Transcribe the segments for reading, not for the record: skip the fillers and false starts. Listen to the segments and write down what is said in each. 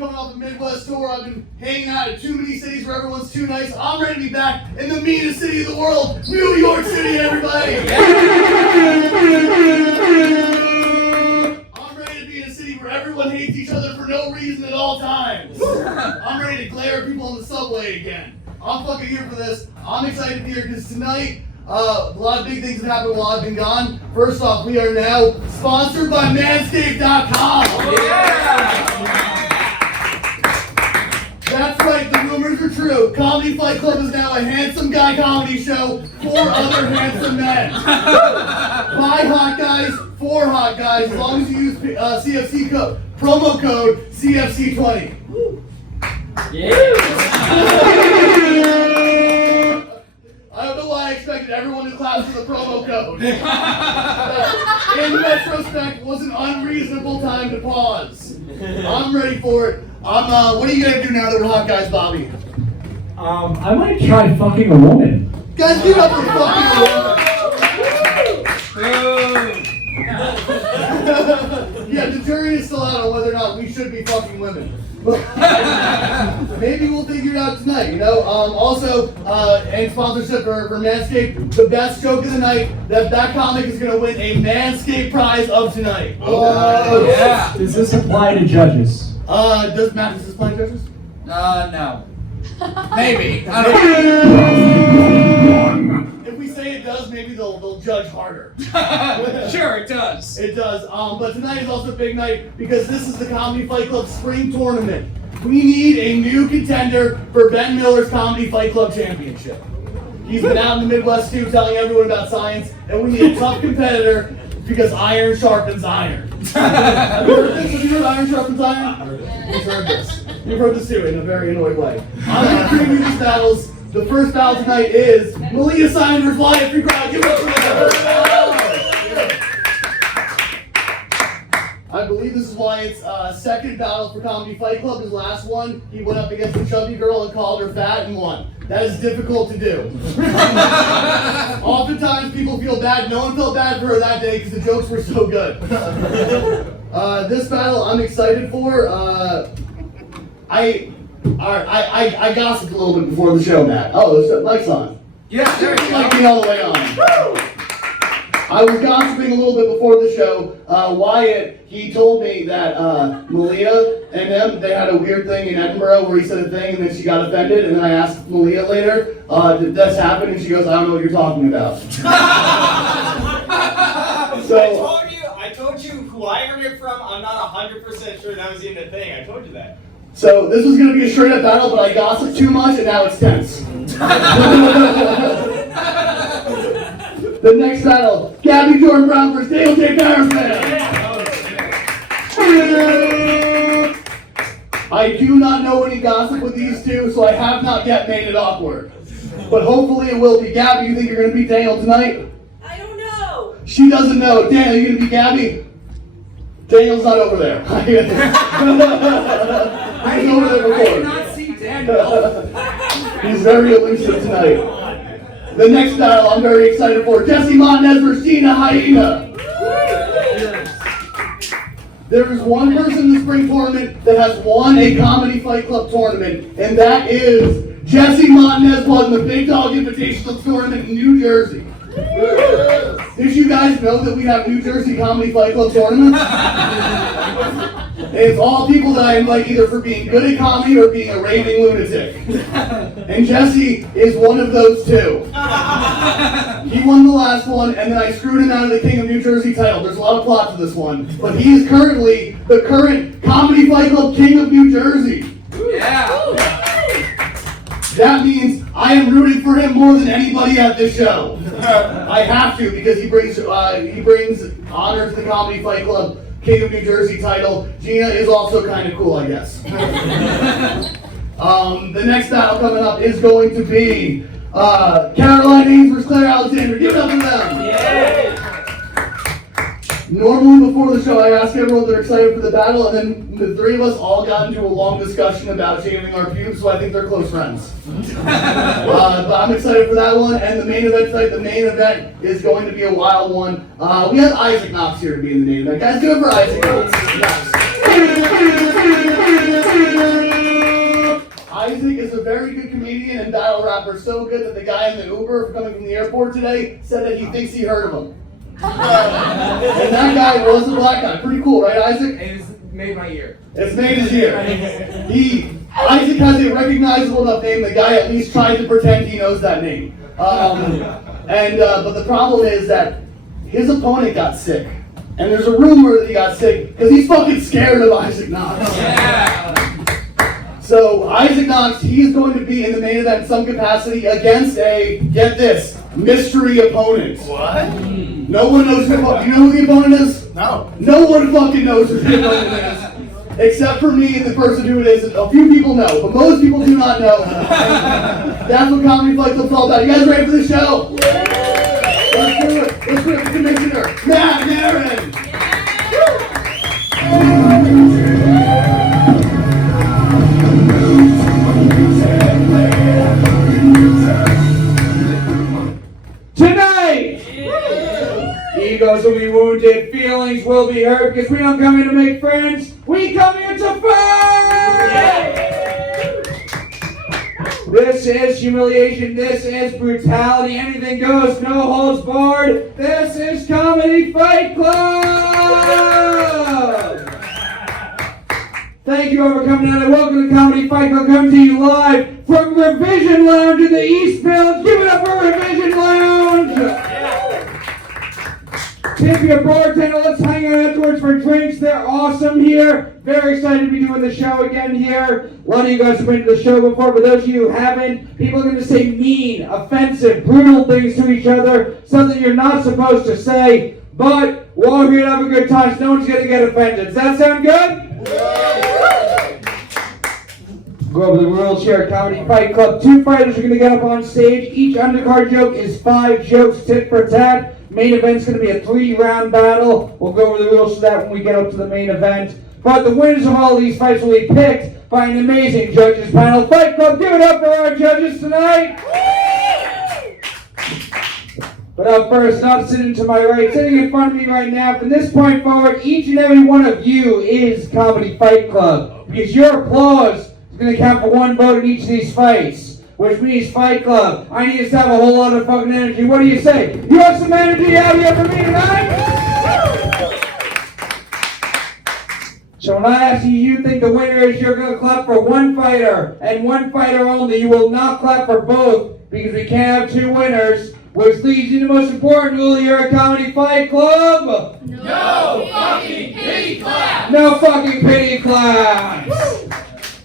coming off the Midwest tour. I've been hanging out in too many cities where everyone's too nice. I'm ready to be back in the meanest city of the world, New York City, everybody! I'm ready to be in a city where everyone hates each other for no reason at all times. I'm ready to glare at people on the subway again. I'm fucking here for this. I'm excited to be here because tonight, a lot of big things have happened while I've been gone. First off, we are now sponsored by Manscaped.com. Yeah! That's right, the rumors are true. Comedy Fight Club is now a handsome guy comedy show for other handsome men. By hot guys, for hot guys, as long as you use CFC promo code CFC20. Yeah! I don't know why I expected everyone to clap for the promo code. In retrospect, it was an unreasonable time to pause. I'm ready for it. What are you gonna do now that we're hot guys, Bobby? I might try fucking a woman. Guys, give up for fucking a woman. Yeah, the jury is still out on whether or not we should be fucking women. Maybe we'll figure it out tonight, you know? Also, and sponsorship for Manscaped, the best joke of the night, that comic is going to win a Manscaped prize of tonight. Oh, yeah. Does this apply to judges? Does this apply to judges? No. Maybe. I don't know. If we say it does, maybe they'll judge harder. Sure, it does. It does. But tonight is also a big night because this is the Comedy Fight Club Spring Tournament. We need a new contender for Ben Miller's Comedy Fight Club Championship. He's been out in the Midwest too, telling everyone about science, and we need a tough competitor because iron sharpens iron. Have you heard this? Have you heard iron sharpens iron? You've heard this. You've heard this too in a very annoyed way. I'm going to preview these battles. The first battle tonight is Malia versus Wyatt. Feegrado. Give it up for them. I believe this is Wyatt's second battle for Comedy Fight Club. His last one, he went up against a chubby girl and called her fat and won. That is difficult to do. Oftentimes people feel bad. No one felt bad for her that day because the jokes were so good. This battle I'm excited for. I gossiped a little bit before the show, Matt. Oh, the mic's on. Yeah, there you go. Mic be all the way on. Woo! I was gossiping a little bit before the show. Wyatt, he told me that Malia and him, they had a weird thing in Edinburgh where he said a thing and then she got offended. And then I asked Malia later, did this happen? And she goes, I don't know what you're talking about. I told you who I heard it from. I'm not 100% sure that was even a thing. I told you that. So this was going to be a straight up battle, but I gossiped too much and now it's tense. The next battle, Gabby Jordan Brown versus Perafan. I do not know any gossip with these two, so I have not yet made it awkward. But hopefully it will be. Gabby, you think you're going to beat Daniel tonight? I don't know. She doesn't know. Daniel, you going to beat Gabby? Daniel's not over there. He's over there before. I did not see Daniel. He's very elusive tonight. The next battle I'm very excited for. Montanez versus Gina, Hyena. There is one person in the spring tournament that has won a Comedy Fight Club tournament, and that is Montanez won the Big Dog Invitational Tournament in New Jersey. Did you guys know that we have New Jersey Comedy Fight Club tournaments? It's all people that I invite either for being good at comedy or being a raving lunatic. And Jesse is one of those two. He won the last one, and then I screwed him out of the King of New Jersey title. There's a lot of plot to this one. But he is currently the current Comedy Fight Club King of New Jersey. Yeah. That means I am rooting for him more than anybody at this show. I have to because he brings honor to the Comedy Fight Club King of New Jersey title. Gina is also kind of cool, I guess. The next battle coming up is going to be Caroline versus Claire Alexander. Give it up for them. Yay. Normally before the show I ask everyone if they're excited for the battle, and then the three of us all got into a long discussion about shaving our pubes, so I think they're close friends. But I'm excited for that one, and the main event tonight, the main event is going to be a wild one. We have Isaac Knox here to be in the main event. Guys, give it for Isaac Knox. battle rapper so good that the guy in the Uber coming from the airport today said that he thinks he heard of him. And that guy was a black guy. Pretty cool, right, Isaac? It made my ear. It's made his year. Isaac has a recognizable enough name. The guy at least tried to pretend he knows that name. But the problem is that his opponent got sick. And there's a rumor that he got sick because he's fucking scared of Isaac Knox. Yeah. So Isaac Knox, he's going to be in the main event in some capacity against a, get this, mystery opponent. What? No one knows who, do you know who the opponent is? No. No one fucking knows who the opponent is. Except for me and the person who it is. A few people know, but most people do not know. That's what Comedy Fight Club's all about. You guys ready for the show? Let's do it. Let's bring the commissioner, Matt Maran. Tonight, egos will be wounded, feelings will be hurt, because we don't come here to make friends, we come here to fight! This is humiliation, this is brutality, anything goes, no holds barred. This is Comedy Fight Club! Thank you all for coming out and welcome to Comedy Fight Club, coming to you live from Revision Lounge in the East Village. Give it up for Revision Lounge! Tip your bartender, let's hang out afterwards for drinks. They're awesome here. Very excited to be doing the show again here. A lot of you guys have been to the show before, but those of you who haven't, people are going to say mean, offensive, brutal things to each other, something you're not supposed to say, but we're all here to have a good time, so no one's going to get offended. Does that sound good? Go over the rules here at Comedy Fight Club. 2 fighters are going to get up on stage. Each undercard joke is 5 jokes, tit for tat. Main event's going to be a 3-round battle. We'll go over the rules for that when we get up to the main event. But the winners of all these fights will be picked by an amazing judges panel. Fight Club, give it up for our judges tonight. But up first, not sitting to my right, sitting in front of me right now, from this point forward, each and every one of you is Comedy Fight Club. Because your applause is going to count for 1 vote in each of these fights. Which means Fight Club, I need us to have a whole lot of fucking energy. What do you say? You have some energy out here for me tonight? So when I ask you, you think the winner is, you're going to clap for 1 fighter, and 1 fighter only. You will not clap for both, because we can't have 2 winners, which leads you to the most important rule here at Comedy Fight Club. No fucking pity clap! No fucking pity claps!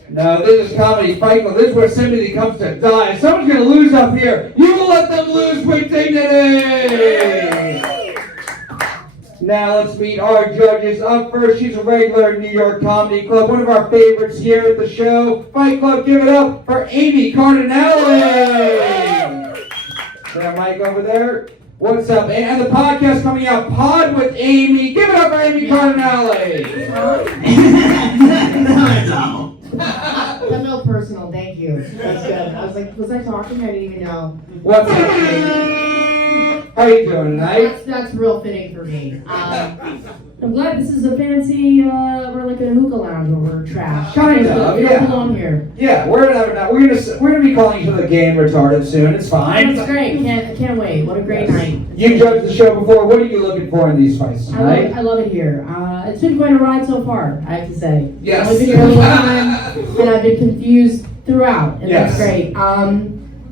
No, this is Comedy Fight Club. This is where sympathy comes to die. If someone's going to lose up here, you will let them lose with dignity! Now let's meet our judges. Up first, she's a regular in New York Comedy Club, one of our favorites here at the show. Fight Club, give it up for Amy Cardinale! That mic over there. What's up? And the podcast coming out, Pod with Amy. Give it up for Amy Cardinale! That's no personal, thank you. That's good. I was like, was I talking? I didn't even know. What's up, Amy? How you doing tonight? That's real fitting for me. I'm glad this is a fancy, we're like a hookah lounge where we're trash. Kind of, we yeah. don't belong here. Yeah, we're gonna be calling each other gay and retarded soon. It's fine. That's great. Can't wait. What a great night. You judged the show before. What are you looking for in these fights tonight? I love it here. It's been quite a ride so far, I have to say. Yes. I've been here a little time, and I've been confused throughout, and Yes. that's great.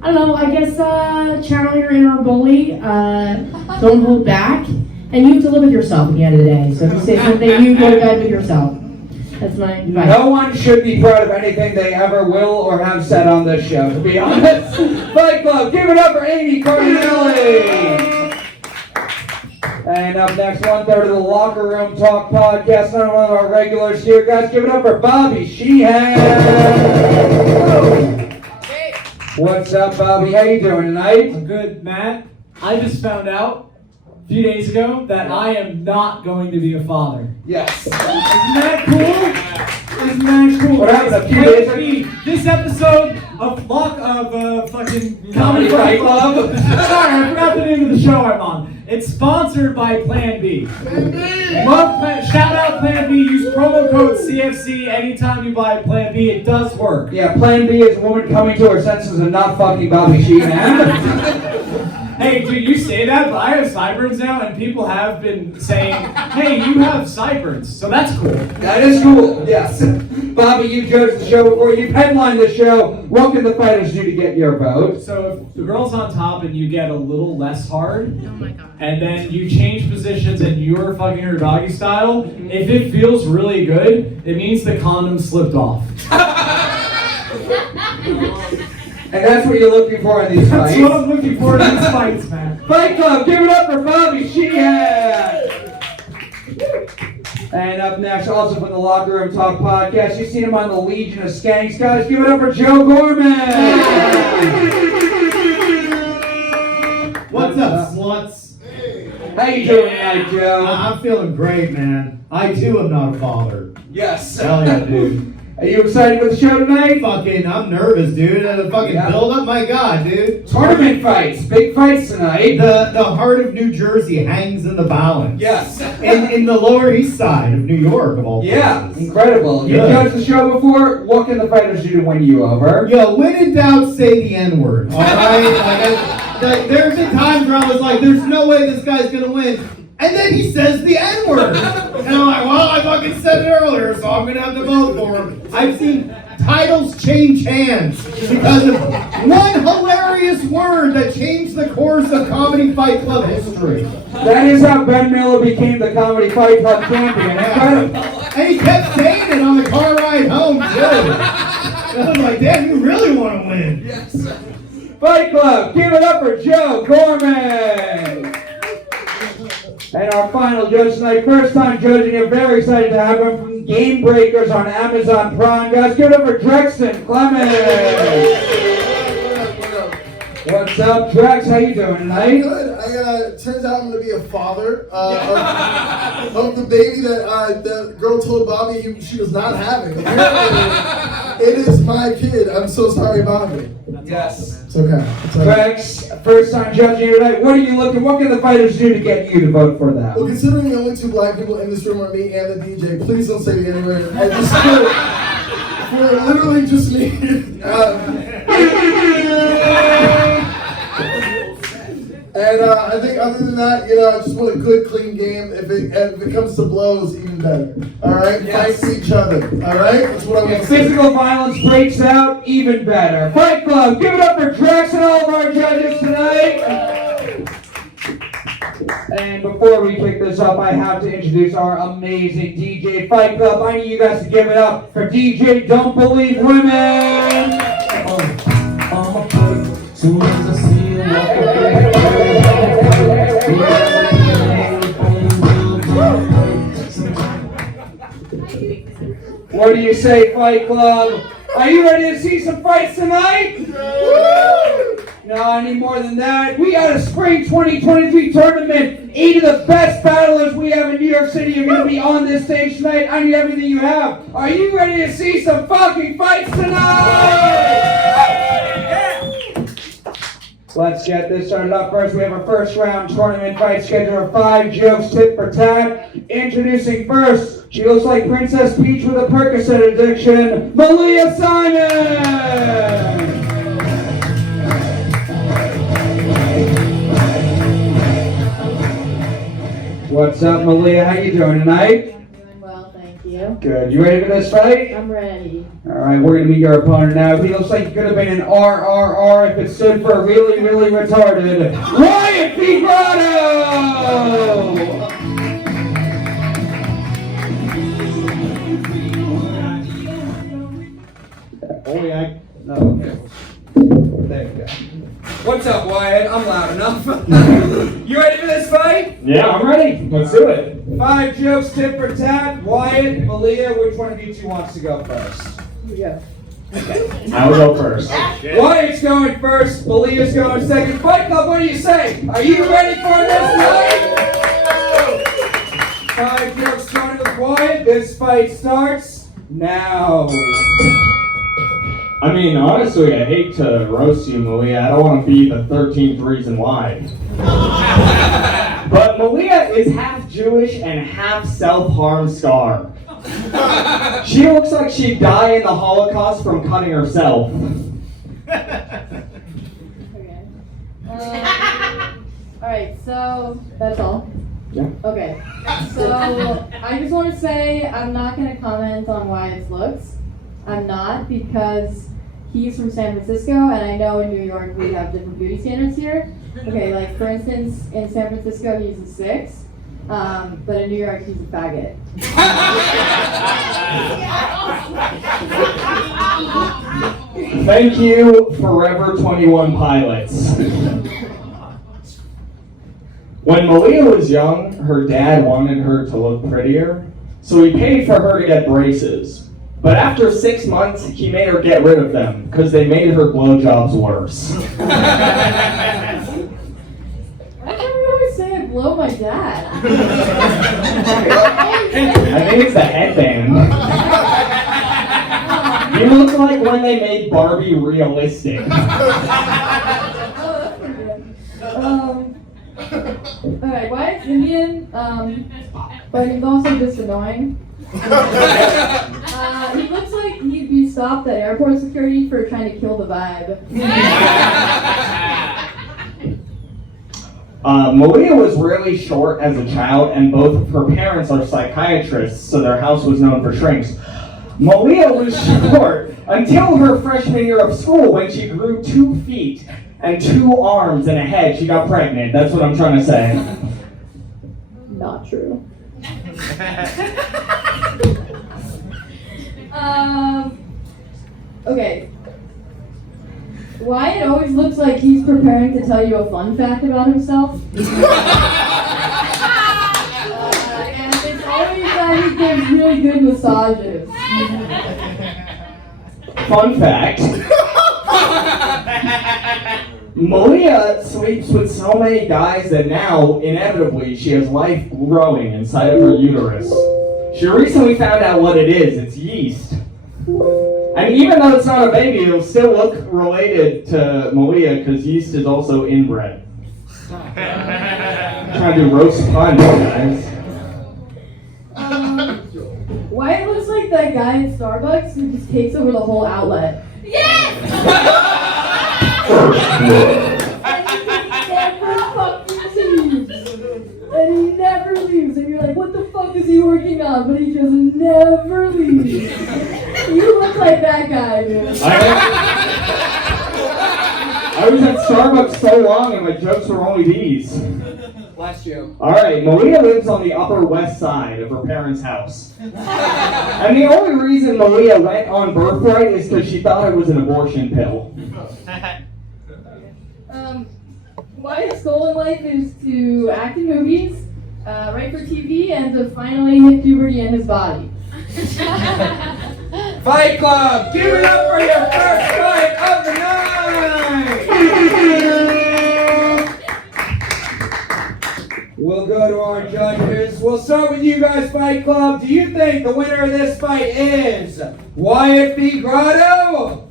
I don't know, I guess channel your inner bully, don't hold back, and you have to live with yourself at the end of the day. So if you say something, you go to bed with yourself. That's my advice. No one should be proud of anything they ever will or have said on this show, to be honest. Fight Club, give it up for Amy Cardinale! And up next, 1/3 of the Locker Room Talk podcast, another one of our regulars here. Guys, give it up for Bobby Sheehan! What's up, Bobby? How you doing tonight? I'm good, Matt. I just found out a few days ago that I am not going to be a father. Yes. Isn't that cool? Isn't that cool? What happened a few days ago? This episode of fucking Comedy Fight Club. Sorry, I forgot the name of the show I'm on. It's sponsored by Plan B. Shout out Plan B. Use promo code CFC anytime you buy Plan B. It does work. Yeah, Plan B is a woman coming to her senses and not fucking Bobby Sheehan. Hey, dude, you say that, but I have sideburns now, and people have been saying, hey, you have sideburns, so that's cool. That is cool, yes. Bobby, you judged the show before. You've headlined the show. What can the fighters do to get your vote? So if the girl's on top and you get a little less hard, and then you change positions and you're fucking her doggy style, if it feels really good, it means the condom slipped off. And that's what you're looking for in these fights. That's what I'm looking for in these fights, man. Fight Club, give it up for Bobby Sheehan. And up next, also from the Locker Room Talk podcast, you've seen him on the Legion of Skanks. Guys, give it up for Joe Gorman. What's up, sluts? How you doing tonight, Joe? I'm feeling great, man. I too am not a father. Yes. Hell yeah, dude. Are you excited for the show tonight? Fucking, I'm nervous, dude. The fucking build up, my God, dude. Tournament fights, big fights tonight. The heart of New Jersey hangs in the balance. Yes. In the Lower East Side of New York, of all places. Yeah, incredible. You Good. judged the show before. What can the fighters do to win you over? Yo, when in doubt, say the N-word, all right? There's been times where I was like, there's no way this guy's gonna win. And then he says the N-word. And I'm like, well, I fucking said it earlier, so I'm gonna have to vote for him. I've seen titles change hands because of one hilarious word that changed the course of Comedy Fight Club history. That is how Ben Miller became the Comedy Fight Club champion. Incredible. And he kept saying it on the car ride home, too. I was like, damn, you really want to win. Yes. Fight Club, give it up for Joe Gorman. And our final judge tonight, first time judging, I'm very excited to have him from Game Breakers on Amazon Prime. Guys, give it up for Drexton Clemons. What's up, Drex? How you doing tonight? Good. Turns out I'm going to be a father of the baby that the girl told Bobby she was not having. Apparently, it is my kid. I'm so sorry, Bobby. Yes. It's okay. It's okay. Drex, first time judging you tonight. What are you looking? What can the fighters do to get you to vote for that? Well, considering the only two black people in this room are me and the DJ, please don't say the N-word. And just for literally just me. And I think other than that, I just want a good, clean game. If it comes to blows, even better. All right? Yes. Fight each other. All right? That's what I want If to see. physical violence breaks out, even better. Fight Club, give it up for Drex and all of our judges tonight. And before we kick this up, I have to introduce our amazing DJ Fight Club. I need you guys to give it up for DJ Don't Believe Women. What do you say, Fight Club? Are you ready to see some fights tonight? No, I need more than that. We got a spring 2023 tournament. 8 of the best battlers we have in New York City are going to be on this stage tonight. I need everything you have. Are you ready to see some fucking fights tonight? Let's get this started up first. We have our first round tournament fight schedule of 5 jokes tit for tat. Introducing first, she looks like Princess Peach with a Percocet addiction, Malia Simon! What's up, Malia? How you doing tonight? Doing well, thank you. Good. You ready for this fight? I'm ready. All right, we're going to meet your opponent now. He looks like he could have been an RRR if it stood for really, really retarded. Wyatt Feegrado! Oh, yeah. No, okay. There you go. What's up, Wyatt? I'm loud enough. You ready for this fight? Yeah, I'm ready. Let's do it. 5 jokes, tit for tat. Wyatt, Malia, which one of you two wants to go first? Yeah. I will go first. Wyatt's going first, Malia's going second. Fight Club, what do you say? Are you ready for this fight? 5 jokes starting with Wyatt. This fight starts now. I mean, honestly, I hate to roast you, Malia. I don't want to be the 13th reason why. But Malia is half Jewish and half self-harm scar. She looks like she'd die in the Holocaust from cutting herself. Okay. Alright, so that's all. Yeah. Okay. So I just want to say I'm not going to comment on Wyatt's looks. I'm not, because he's from San Francisco, and I know in New York we have different beauty standards here. Okay, like for instance, in San Francisco he's a 6, but in New York he's a faggot. Thank you, Forever 21 Pilots. When Malia was young, her dad wanted her to look prettier, so he paid for her to get braces. But after 6 months, he made her get rid of them, because they made her blowjobs worse. I never always say I blow my dad. I think it's the headband. You look like when they made Barbie realistic. Alright, Wyatt's Indian, but he's also just annoying. He looks like he'd be stopped at airport security for trying to kill the vibe. Malia was really short as a child, and both of her parents are psychiatrists, so their house was known for shrinks. Malia was short until her freshman year of school, when she grew 2 feet and 2 arms and a head. She got pregnant. That's what I'm trying to say. Not true. Okay. Wyatt always looks like he's preparing to tell you a fun fact about himself. And it's always that he gives really good massages. Fun fact. Malia sleeps with so many guys that now, inevitably, she has life growing inside of her uterus. She recently found out what it is. It's yeast. And even though it's not a baby, it'll still look related to Malia, because yeast is also inbred. Trying to do roast puns, guys. Wyatt looks like that guy at Starbucks who just takes over the whole outlet. Yes! And he never leaves. And you're like, what the fuck is he working on? But he just never leaves. You look like that guy, dude. I was at Starbucks so long and my jokes were only these. Last joke. Alright, Malia lives on the Upper West Side of her parents' house. And the only reason Malia went on Birthright is because she thought it was an abortion pill. Wyatt's goal in life is to act in movies, write for TV, and to finally hit puberty in his body. Fight Club, give it up for your first fight of the night! We'll go to our judges. We'll start with you guys, Fight Club. Do you think the winner of this fight is Wyatt Feegrado?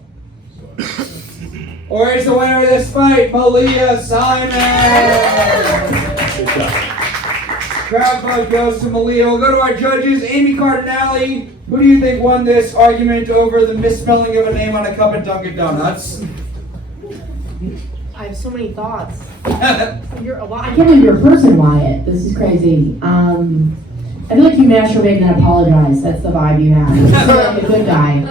Or is the winner of this fight Malia Simon? Crowd vote goes to Malia. We'll go to our judges. Amy Cardinale, who do you think won this argument over the misspelling of a name on a cup of Dunkin' Donuts? I have so many thoughts. I can't believe you're a person, Wyatt. This is crazy. I feel like you masturbate and then apologize. That's the vibe you have. You're like a good guy.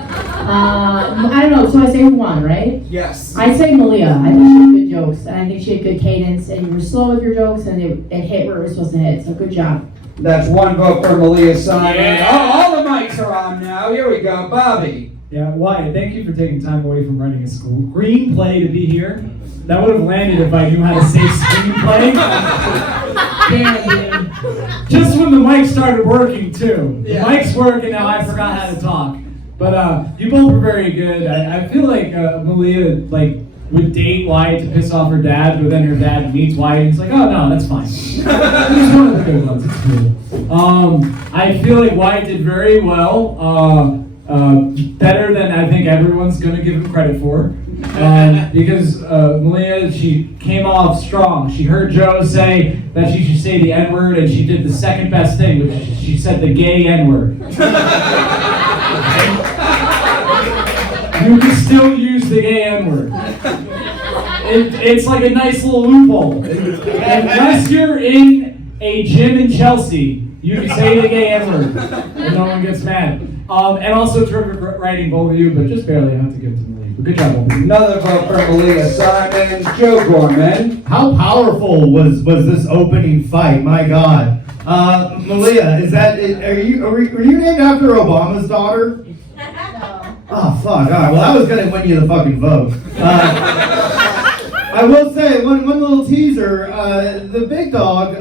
I don't know. So I say who won, right? Yes. I say Malia. I think she had good jokes, and I think she had good cadence, and you were slow with your jokes, and it hit where it was supposed to hit. So good job. That's one vote for Malia Simon. Yeah. Oh, all the mics are on now. Here we go. Bobby. Yeah, Wyatt, thank you for taking time away from running a screenplay to be here. That would have landed if I knew how to say screenplay. Damn, dude. Just when the mic started working, too. The mic's working now, I forgot how to talk. But you both were very good. I feel like Malia would date Wyatt to piss off her dad, but then her dad meets Wyatt and he's like, oh no, that's fine. He's one of the good ones, it's cool. I feel like Wyatt did very well. Better than I think everyone's going to give him credit for. Because Malia, she came off strong. She heard Joe say that she should say the N-word, and she did the second best thing, which is she said the gay N-word. You can still use the gay N-word. It's like a nice little loophole. Unless you're in a gym in Chelsea, you can say the gay N-word, and no one gets mad. And also terrific writing, both of you, but just barely have to give it to Malia. But good job, both of you. Another vote for Malia Simon, Joe Gorman. How powerful was this opening fight? My God. Malia, were you named after Obama's daughter? Oh, fuck. All right, well, that was going to win you the fucking vote. I will say, one little teaser, the big dog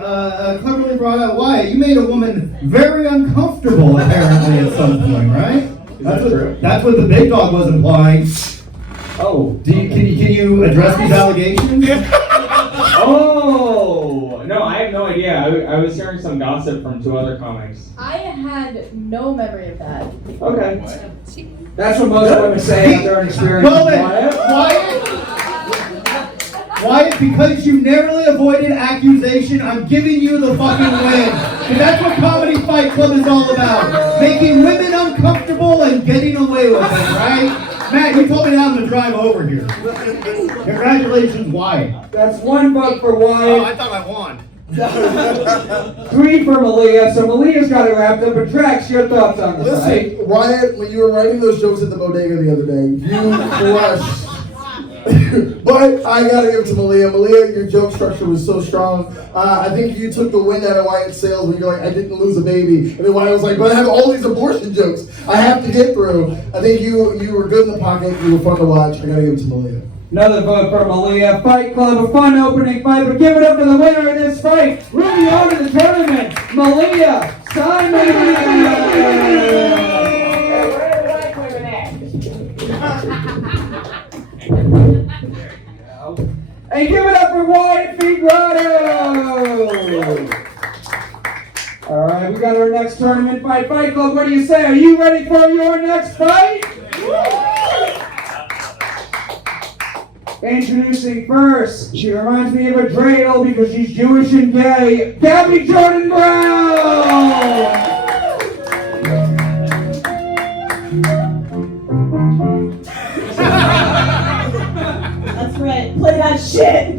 cleverly brought out Wyatt. You made a woman very uncomfortable, apparently, at some point, right? That's what the big dog was implying. Oh. Can you address these allegations? Oh! No, I have no idea. I was hearing some gossip from 2 other comics. I had no memory of that. Okay. That's what most women say after an experience with Wyatt. Wyatt, because you narrowly avoided accusation, I'm giving you the fucking win. And that's what Comedy Fight Club is all about. Making women uncomfortable and getting away with it, right? Matt, you told me that on the drive over here. Congratulations, Wyatt. That's 1 vote for Wyatt. Oh, I thought I won. 3 for Malia, so Malia's got it wrapped up. But Drex, your thoughts on the fight? Listen, Wyatt, when you were writing those jokes at the bodega the other day, you crushed. But I gotta give it to Malia. Malia, your joke structure was so strong. I think you took the wind out of Wyatt's sails when you're like, I didn't lose a baby. And then Wyatt was like, but I have all these abortion jokes I have to get through. I think you were good in the pocket. You were fun to watch. I gotta give it to Malia. Another vote for Malia. Fight Club, a fun opening fight, but give it up for the winner of this fight. Moving on to the tournament, Malia Simon. And give it up for Wyatt Feegrado! Alright, we got our next tournament fight. Fight Club, what do you say? Are you ready for your next fight? Introducing first, she reminds me of a dreidel because she's Jewish and gay, Gabby Jordan Brown! That's right. Play that shit.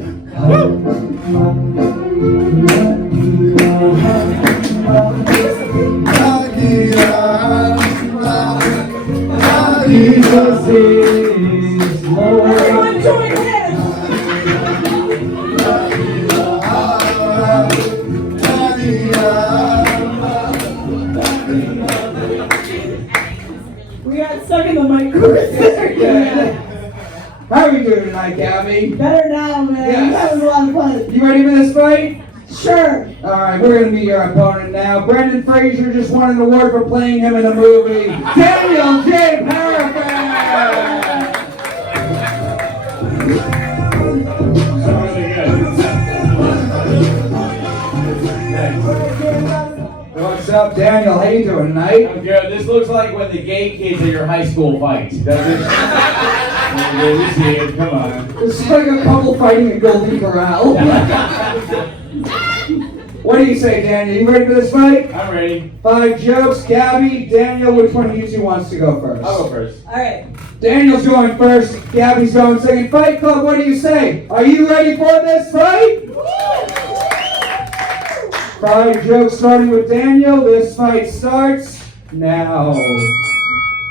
Jesus is Lord. Everyone join hands. We got stuck in the microwave. How are you doing tonight, Gabby? Better now, man. Yes. That was a lot of fun. You ready for this fight? Sure. Alright, we're going to meet your opponent now. Brendan Fraser just won an award for playing him in a movie. Daniel J. Perafan! What's up, Daniel? How you doing tonight? I'm good. This looks like when the gay kids at your high school fight. Come on. This is like a couple fighting at Golden Corral. What do you say, Daniel? You ready for this fight? I'm ready. 5 jokes. Gabby, Daniel, which one of you 2 wants to go first? I'll go first. All right. Daniel's going first. Gabby's going second. Fight Club, what do you say? Are you ready for this fight? 5 jokes starting with Daniel. This fight starts now.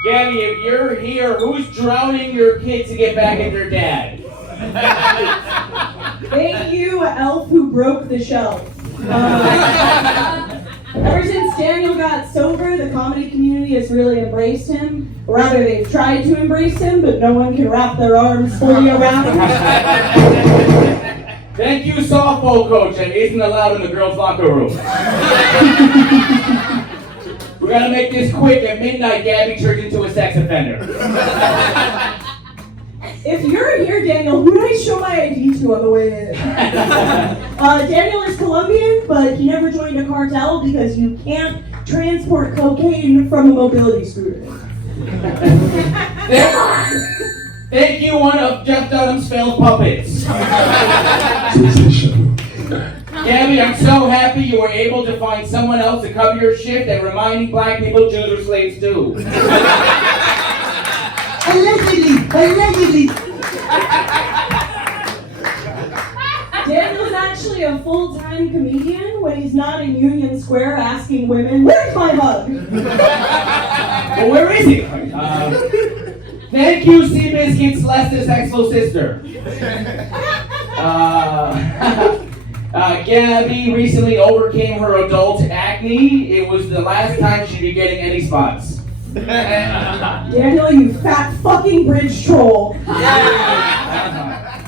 Gabby, if you're here, who's drowning your kids to get back at their dad? Thank you, elf who broke the shelf. Ever since Daniel got sober, the comedy community has really embraced him. Or rather, they've tried to embrace him, but no one can wrap their arms fully around him. Thank you, softball coach, and isn't allowed in the girls' locker room. We gotta make this quick. At midnight, Gabby turned into a sex offender. If you're here, Daniel, who did I show my ID to on the way in? Daniel is Colombian, but he never joined a cartel because you can't transport cocaine from a mobility scooter. Thank you, one of Jeff Dunham's failed puppets. Gabby, I'm so happy you were able to find someone else to cover your shift and reminding black people Jews are slaves too. Allegedly. Daniel's actually a full-time comedian when he's not in Union Square asking women, "Where's my hug?" Well, where is he? Thank you, Seabiscuit's Lester's ex-little sister. Gabby recently overcame her adult acne. It was the last time she'd be getting any spots. Daniel, you fat fucking bridge troll.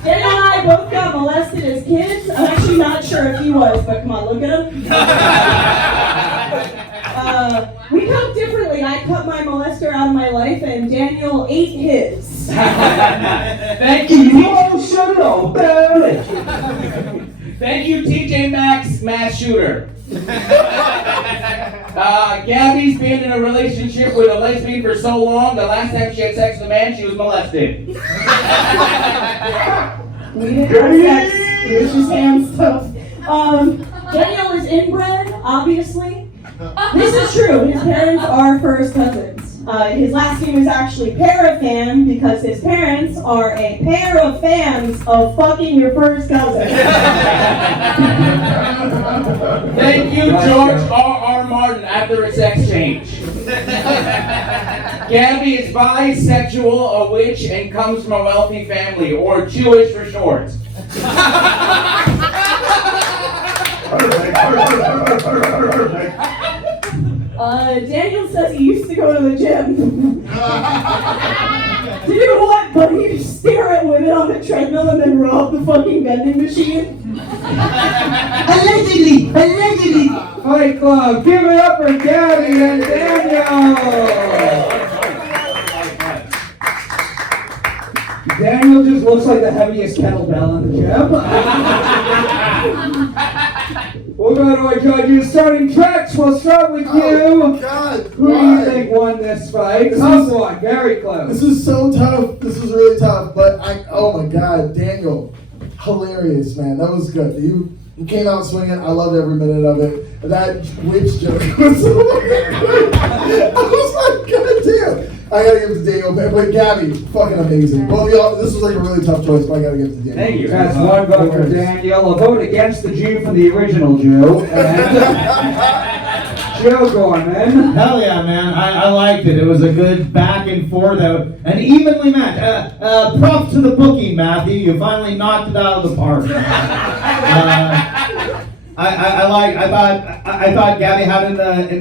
Daniel and I both got molested as kids. I'm actually not sure if he was, but come on, look at him. We cut differently. I cut my molester out of my life, and Daniel ate his. Thank you. Oh, shut up. Thank you, TJ Maxx, mass shooter. Gabby's been in a relationship with a lesbian for so long, the last time she had sex with a man, she was molested. We didn't have sex. It was just hand stuff. Daniel is inbred, obviously. This is true. His parents are first cousins. His last name is actually Perafan because his parents are a pair of fans of fucking your first cousin. Thank you, George R.R. Martin, after a sex change. Gabby is bisexual, a witch, and comes from a wealthy family, or Jewish for short. Daniel says he used to go to the gym. To do what? But he'd stare at women on the treadmill and then rob the fucking vending machine. Allegedly. Fight Club, give it up for Gabby and Daniel. Daniel just looks like the heaviest kettlebell in the gym. We'll go to our judges. Starting Drex, we'll start with you. Oh, God. Who do you think won this fight? Tough one, very close. This is so tough. This is really tough. But oh my God, Daniel, hilarious, man. That was good. You came out swinging. I loved every minute of it. That witch joke was so good. I was like, God damn. I gotta give it to Daniel, but Gabby, fucking amazing. Both of y'all, this was like a really tough choice, but I gotta give it to Daniel. Thank you. That's one vote for Daniel, a vote against the Jew from the original Jew, and Joe Gorman. Hell yeah, man. I liked it. It was a good back and forth, and evenly matched. Props to the booking, Matthew. You finally knocked it out of the park. I thought Gabby had it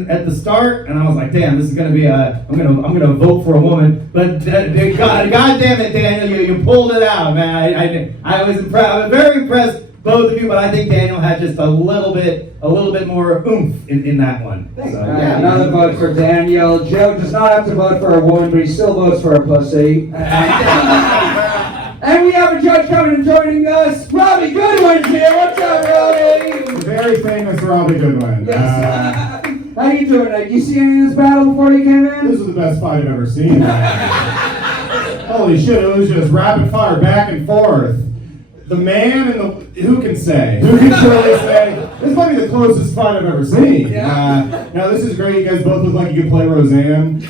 at the start, and I was like, damn, this is gonna be I'm gonna vote for a woman. But God damn it, Daniel, you pulled it out, man. I was impressed. I was very impressed, both of you, but I think Daniel had just a little bit more oomph in that one. So, yeah. Another vote for Daniel. Joe does not have to vote for a woman, but he still votes for a pussy. And we have a judge coming and joining us, Robbie Goodwin's here. What's up, Robbie? Very famous Robbie Goodwin. Yes. How you doing tonight? You see any of this battle before you came in? This is the best fight I've ever seen. Holy shit, it was just rapid fire, back and forth. The man and the... Who can say? Who can truly say? This might be the closest fight I've ever seen. Yeah. Now, this is great. You guys both look like you could play Roseanne.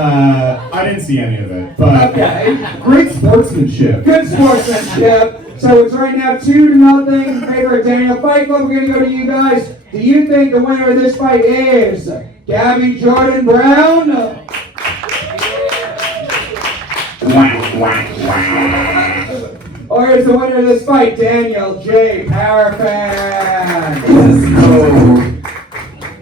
I didn't see any of it, but okay. Great sportsmanship. Good sportsmanship. So it's right now 2-0 in favor of Daniel. Fight Club, we're gonna go to you guys. Do you think the winner of this fight is Gabby Jordan Brown? Or is the winner of this fight Daniel J. Perafan?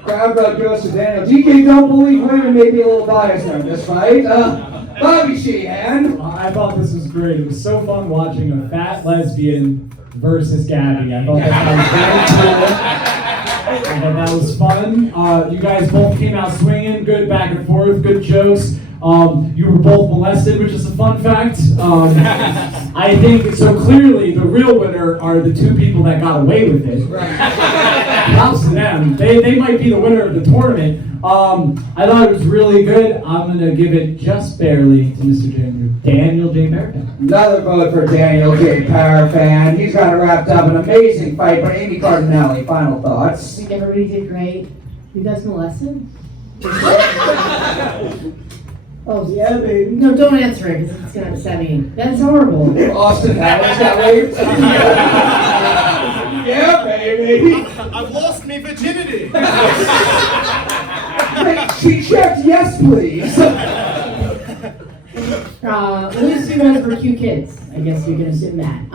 Crowd vote goes to Daniel. DK don't believe women may be a little biased in this fight. Bobby Sheehan. I thought this was great. It was so fun watching a fat lesbian versus Gabby. I thought that was very cool. I thought that was fun. You guys both came out swinging, good back and forth, good jokes. You were both molested, which is a fun fact. I think so. Clearly, the real winner are the two people that got away with it. Props to them. They might be the winner of the tournament. I thought it was really good. I'm going to give it just barely to Mr. Daniel J. Perafan. Another vote for Daniel J. Perafan. He's got it wrapped up. An amazing fight. But Amy Cardinale, final I thoughts. think everybody did great. You guys molested? Oh, yeah, baby. No, don't answer it because it's going to upset me. That's horrible. Austin Howard's got raped. Yeah, baby. I've lost me virginity. She checked yes, please. At least you guys were cute kids. I guess you can assume that. I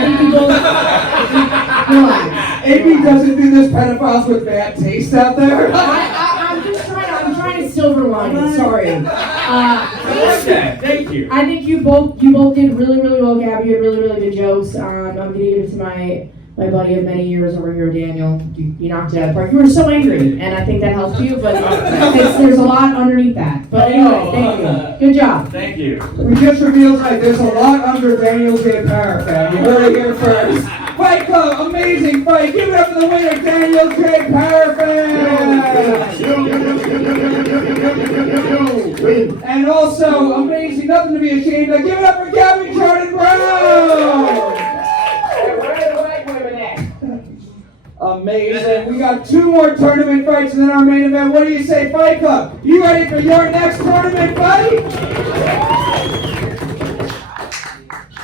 think you both relax. Amy doesn't do this pedophiles with bad taste out there. I'm trying to silver line it. Sorry. Thank you. I think you both did really, really well, Gabby. You had really, really good jokes. I'm gonna give it to my buddy of many years over here, Daniel. You knocked it out of the park. You were so angry, and I think that helped you, but there's a lot underneath that. But anyway, thank you. Good job. Thank you. We just revealed tonight there's a lot under Daniel J. Perafan. You heard it here first. Fight Club, amazing fight. Give it up for the winner, Daniel J. Perafan. And also, amazing, nothing to be ashamed of. Give it up for Gabby Jordan Brown. Amazing. We got 2 more tournament fights and then our main event. What do you say, Fight Club? You ready for your next tournament fight?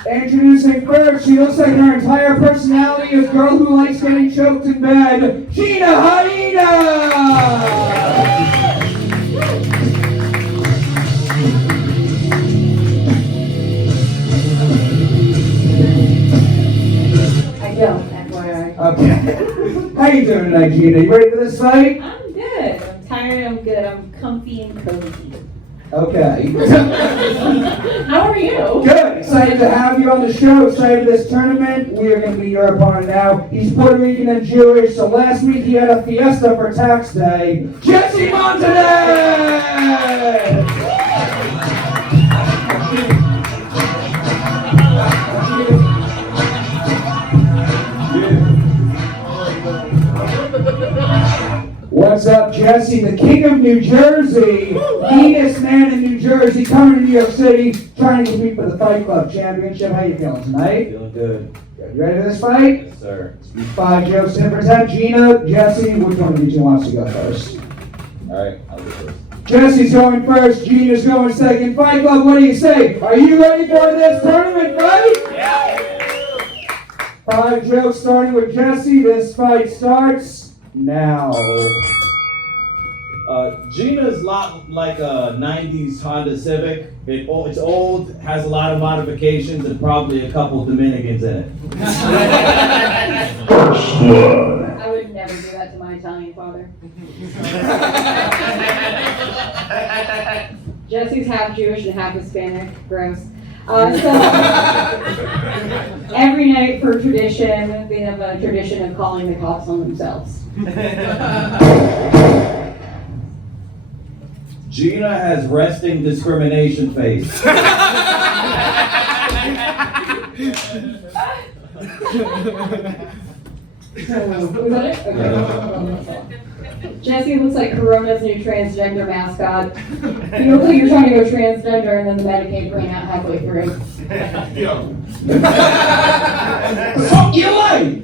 Introducing first, she looks like her entire personality is a girl who likes getting choked in bed, Gina Hyena! I don't, FYI. Okay. How you doing tonight, Gina? You ready for this fight? I'm good. I'm tired. I'm good. I'm comfy and cozy. Okay. How are you? Good. Excited to have you on the show. Excited for this tournament. We are going to be your opponent now. He's Puerto Rican and Jewish, so last week he had a fiesta for tax day. Jesse Montanez! What's up, Jesse, the king of New Jersey, meanest man in New Jersey, coming to New York City, trying to compete for the Fight Club Championship. How you feeling tonight? Feeling good. You ready for this fight? Yes, sir. 5 jokes in for 10. Gina, Jesse, which one of you two wants to go first? All right, I'll go first. Jesse's going first, Gina's going second. Fight Club, what do you say? Are you ready for this tournament fight? Yeah. 5 jokes starting with Jesse. This fight starts now. Gina's a lot like a 90s Honda Civic. It's old, has a lot of modifications, and probably a couple Dominicans in it. I would never do that to my Italian father. Jesse's half Jewish and half Hispanic. Gross. So every night for tradition, they have a tradition of calling the cops on themselves. Gina has resting discrimination face. Was that it? Okay. Jesse looks like Corona's new transgender mascot. You look like you're trying to go transgender and then the Medicaid ran out halfway through. Fuck you like!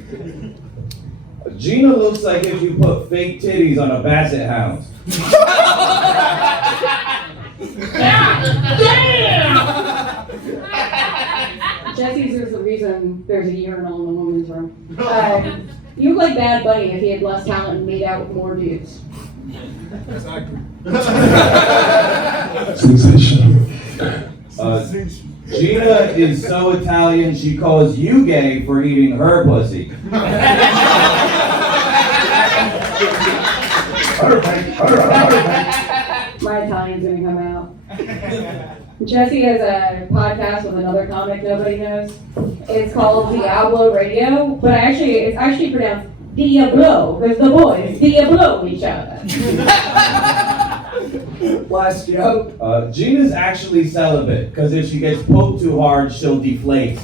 Gina looks like if you put fake titties on a basset hound. Jesse's is the reason there's a urinal in the woman's room. You look like Bad Bunny if he had less talent and made out with more dudes. Gina is so Italian she calls you gay for eating her pussy. My Italian's gonna come out. Jesse has a podcast with another comic nobody knows. It's called Diablo Radio, but it's actually pronounced Diablo, because the boys Diablo each other. Last joke. Gina's actually celibate, because if she gets poked too hard, she'll deflate.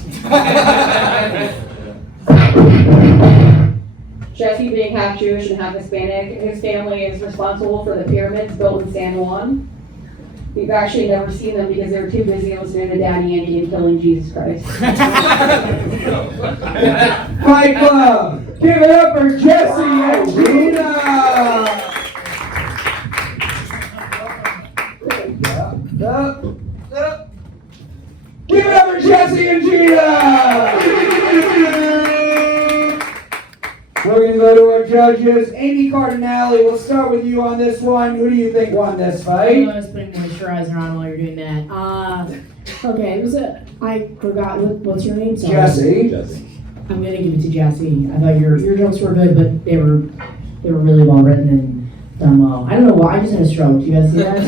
Jesse being half Jewish and half Hispanic, his family is responsible for the pyramids built in San Juan. We've actually never seen them because they were too busy listening to Daddy Yankee and killing Jesus Christ. Fight Club! Give it up for Jesse and Gina! Give it up for Jesse and Gina! We're going to go to our judges. Amy Cardinale, we'll start with you on this one. Who do you think won this fight? I was putting moisturizer on while you're doing that. Okay, it was I forgot, what's your name? Sorry. Jesse. I'm going to give it to Jesse. I thought your jokes were good, but they were really well written and done well. I don't know why, I just had a stroke. Do you guys see that?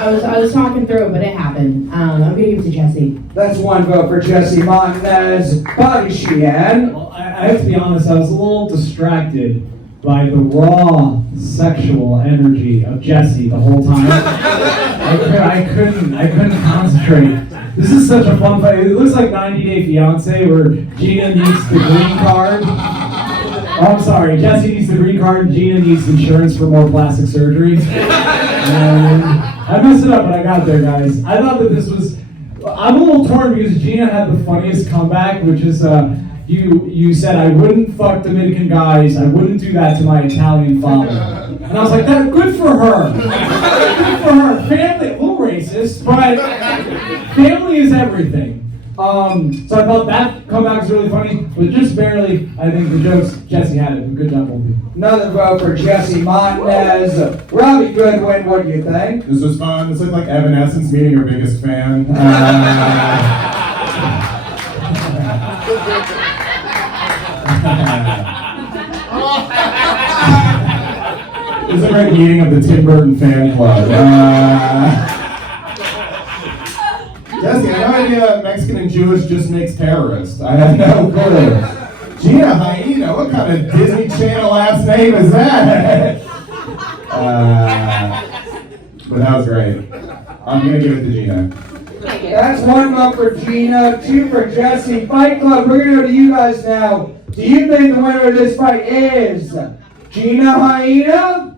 I was talking through it, but it happened. I'm going to give it to Jesse. That's one vote for Jesse Montanez. Bobby Sheehan. Well, I have to be honest, I was a little distracted by the raw sexual energy of Jesse the whole time. I couldn't concentrate. This is such a fun fight. It looks like 90 Day Fiance where Gina needs the green card. Oh, I'm sorry. Jesse needs the green card and Gina needs insurance for more plastic surgery. And I messed it up, but I got there, guys. I thought that this was... I'm a little torn because Gina had the funniest comeback, which is you said, I wouldn't fuck Dominican guys. I wouldn't do that to my Italian father. And I was like, that good for her. Good for her. Family, a little racist, but family is everything. So I thought that comeback was really funny, but just barely, I think the jokes, Jesse had it. Good job, Wolfie. Another vote for Jesse Montanez. Robbie Goodwin, what do you think? This was fun. This looked like Evanescence meeting your biggest fan. It was a great meeting of the Tim Burton fan club. Jesse, I had no idea Mexican and Jewish just makes terrorists. I had no clue. Gina, Hyena, what kind of Disney Channel ass name is that? But that was great. I'm gonna give it to Gina. That's one vote for Gina, two for Jesse. Fight Club, we're gonna go to you guys now. Do you think the winner of this fight is Gina Hyena?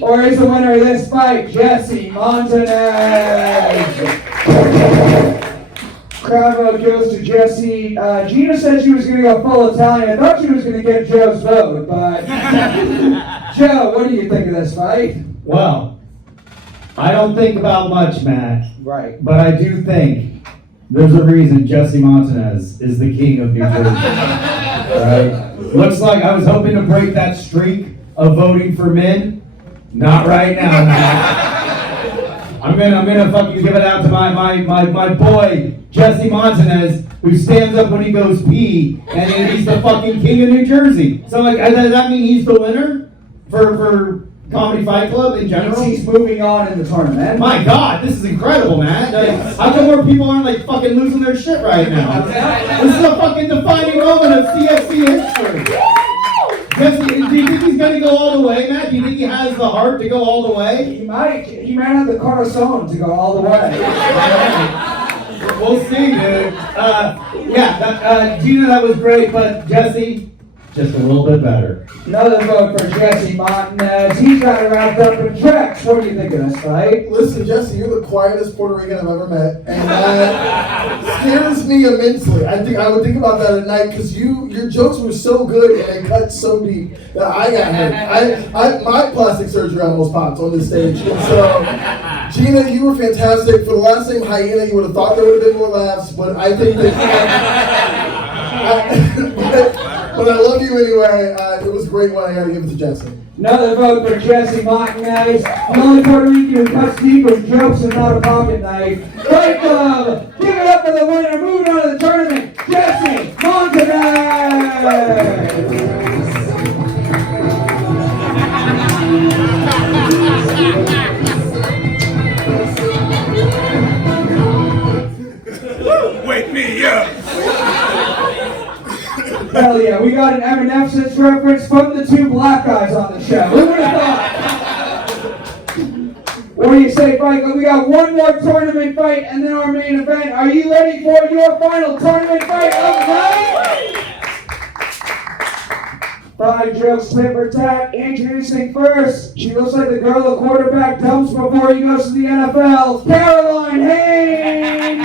Or is the winner of this fight Jesse Montanez? Crowd vote goes to Jesse. Gina said she was going to go full Italian. I thought she was going to get Joe's vote, but Joe, what do you think of this fight? Well, I don't think about much, Matt. Right. But I do think there's a reason Jesse Montanez is the king of New Jersey. Right? Looks like I was hoping to break that streak of voting for men. Not right now, Matt. I'm gonna fucking give it out to my boy Jesse Montanez, who stands up when he goes pee, and he's the fucking king of New Jersey. So like, does that mean he's the winner for Comedy Fight Club in general? He's moving on in the tournament. My God, this is incredible, man. How come more people aren't like fucking losing their shit right now? This is a fucking defining moment of CFC history. Jesse, do you think he's gonna go all the way, Matt? Do you think he has the heart to go all the way? He might have the corazon to go all the way. We'll see, dude. Gina, that was great, but Jesse, just a little bit better. Another vote for Jesse Montanez. He's got it wrapped up in Drex. What do you think of this fight? Listen, Jesse, you're the quietest Puerto Rican I've ever met, and that scares me immensely. I would think about that at night because your jokes were so good and they cut so deep that I got hurt. My plastic surgery almost popped on this stage. And so, Gina, you were fantastic. For the last name Hyena, you would have thought there would have been more laughs, but I think that. But I love you anyway. It was a great one. I gotta give it to Jesse. Another vote for Jesse Montanez. The only Puerto Rican who cuts deep with jokes and not a pocket knife. Fight Club! Give it up for the winner. Moving on to the tournament, Jesse Montanez! Wake me up! Hell yeah, we got an Evanescence reference from the two black guys on the show. Who would have thought? What do you say, Fight Club? We got one more tournament fight and then our main event. Are you ready for your final tournament fight of the night? 5 drills, tit for tat. Introducing first, she looks like the girl the quarterback dumps before he goes to the NFL. Caroline Haynes.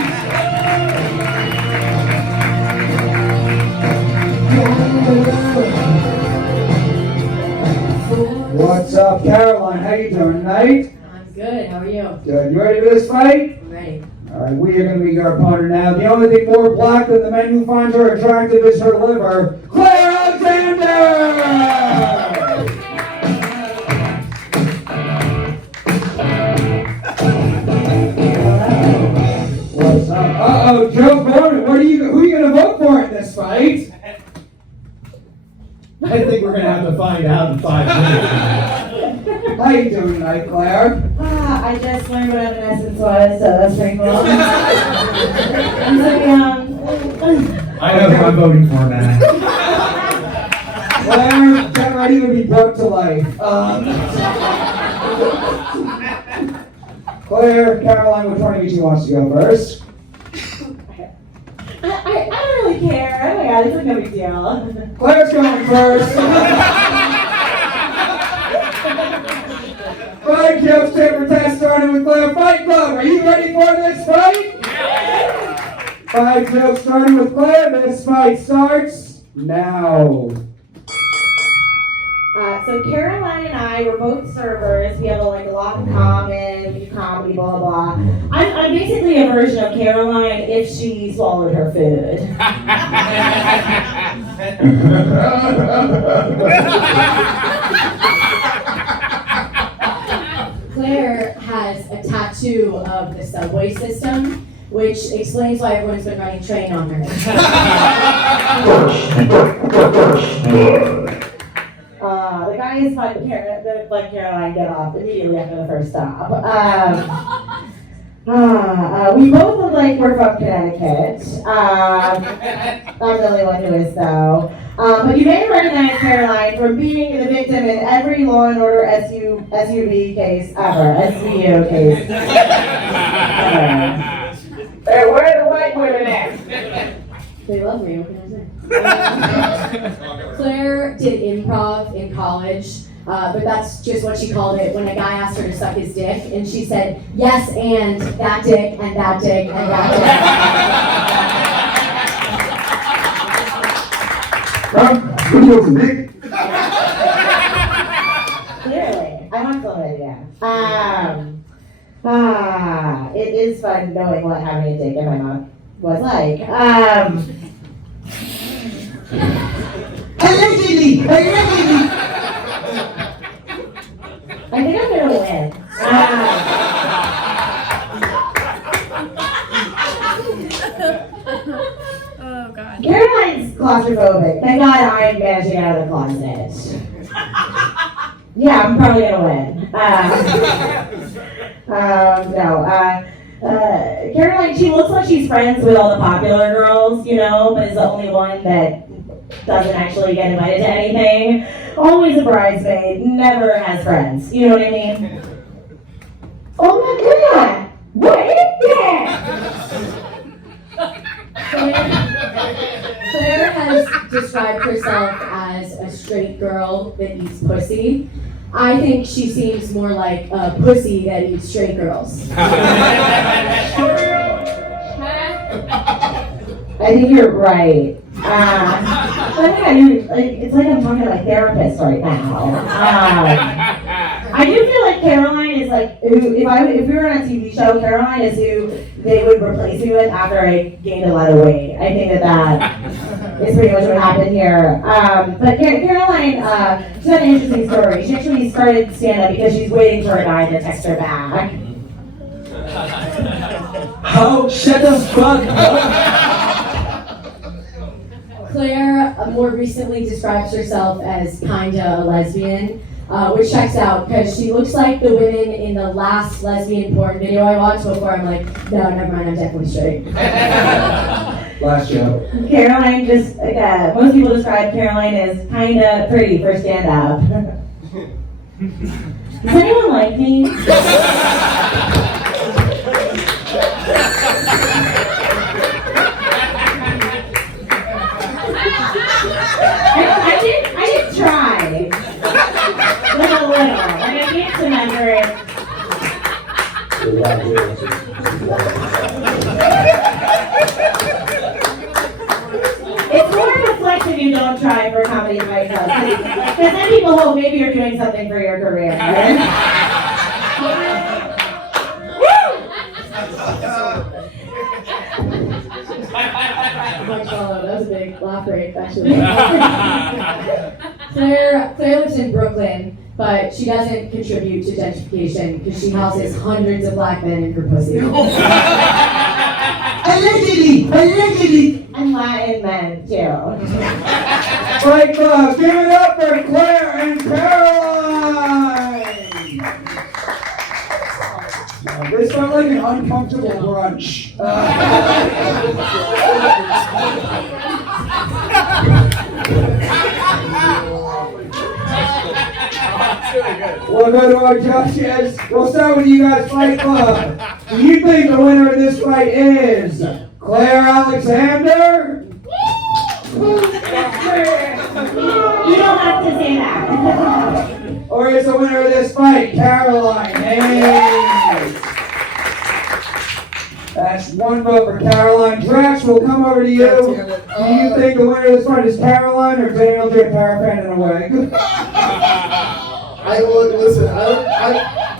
What's up, Caroline? How you doing tonight? I'm good. How are you? Good. You ready for this fight? I'm ready. All right, we are going to be your opponent now. The only thing more black than the men who find her attractive is her liver. Claire Alexander! What's up? Uh-oh, Joe Gorman, who are you going to vote for in this fight? I think we're gonna have to find out in 5 minutes. How you doing tonight, Claire? I just learned what Evanescence was, so that's pretty cool. I'm so young. I know who I'm voting for now. Claire, get ready to be brought to life. Claire, Caroline, which one of you two wants to go first? I don't really care. Oh my god, it's like no big deal. Claire's going first. 5 jokes, tit for tat, starting with Claire. Fight Club, are you ready for this fight? Yeah. 5 jokes, starting with Claire. This fight starts now. So Caroline and I were both servers. We have a lot in common. We do comedy, blah blah blah. I'm basically a version of Caroline if she swallowed her food. Claire has a tattoo of the subway system, which explains why everyone's been running train on her. The guy is fun. Let Caroline get off immediately after the first stop. We both look like we're from Connecticut. I'm the only one who is, though. But you may recognize Caroline from being the victim in every Law and Order SUV case ever. SVU case. Hey, where are the white women at? They love me, what can I say? Claire did improv in college, but that's just what she called it when a guy asked her to suck his dick, and she said, yes, and that dick, and that dick, and that dick. Clearly, I want chlamydia. It is fun knowing what having a dick in my mouth was like. Allegedly! I think I'm gonna win. Oh god. Caroline's claustrophobic. Thank God I'm managing out of the closet. Yeah, I'm probably gonna win. Caroline, she looks like she's friends with all the popular girls, but is the only one that doesn't actually get invited to anything. Always a bridesmaid, never has friends. You know what I mean? Oh my god! What is that? Claire has described herself as a straight girl that eats pussy. I think she seems more like a pussy that eats straight girls. I think you're right. I think I do. It's like I'm talking to my therapist right now. I do feel like Caroline is like who. If we were on a TV show, Caroline is who they would replace me with after I gained a lot of weight. I think that is pretty much what happened here. But Caroline, she's got an interesting story. She actually started stand-up because she's waiting for a guy to text her back. Oh, shut the fuck up! Claire more recently describes herself as kinda a lesbian, which checks out because she looks like the women in the last lesbian porn video I watched before I'm like, no, never mind, I'm definitely straight. Last joke. Caroline most people describe Caroline as kinda pretty for stand-up. Does anyone like me? I did try. Like a little. Like I can't remember it. It's more reflection you don't try for comedy fight club. Because then people hope maybe you're doing something for your career. Right? That was a big laugh rate, actually. Claire lives in Brooklyn, but she doesn't contribute to gentrification because she houses hundreds of black men in her pussy. Allegedly! And Latin men, too. Fight Club, give it up for Claire and Caroline! This felt like an uncomfortable brunch. We'll go to our judges. We'll start with you guys, Fight Club. Do you think the winner of this fight is Claire Alexander? You don't have to say that. Or is the winner of this fight Caroline Hayes? That's one vote for Caroline. Drax, we'll come over to you. Do you think the winner of this fight is Caroline or Daniel J. Perafan in a wig?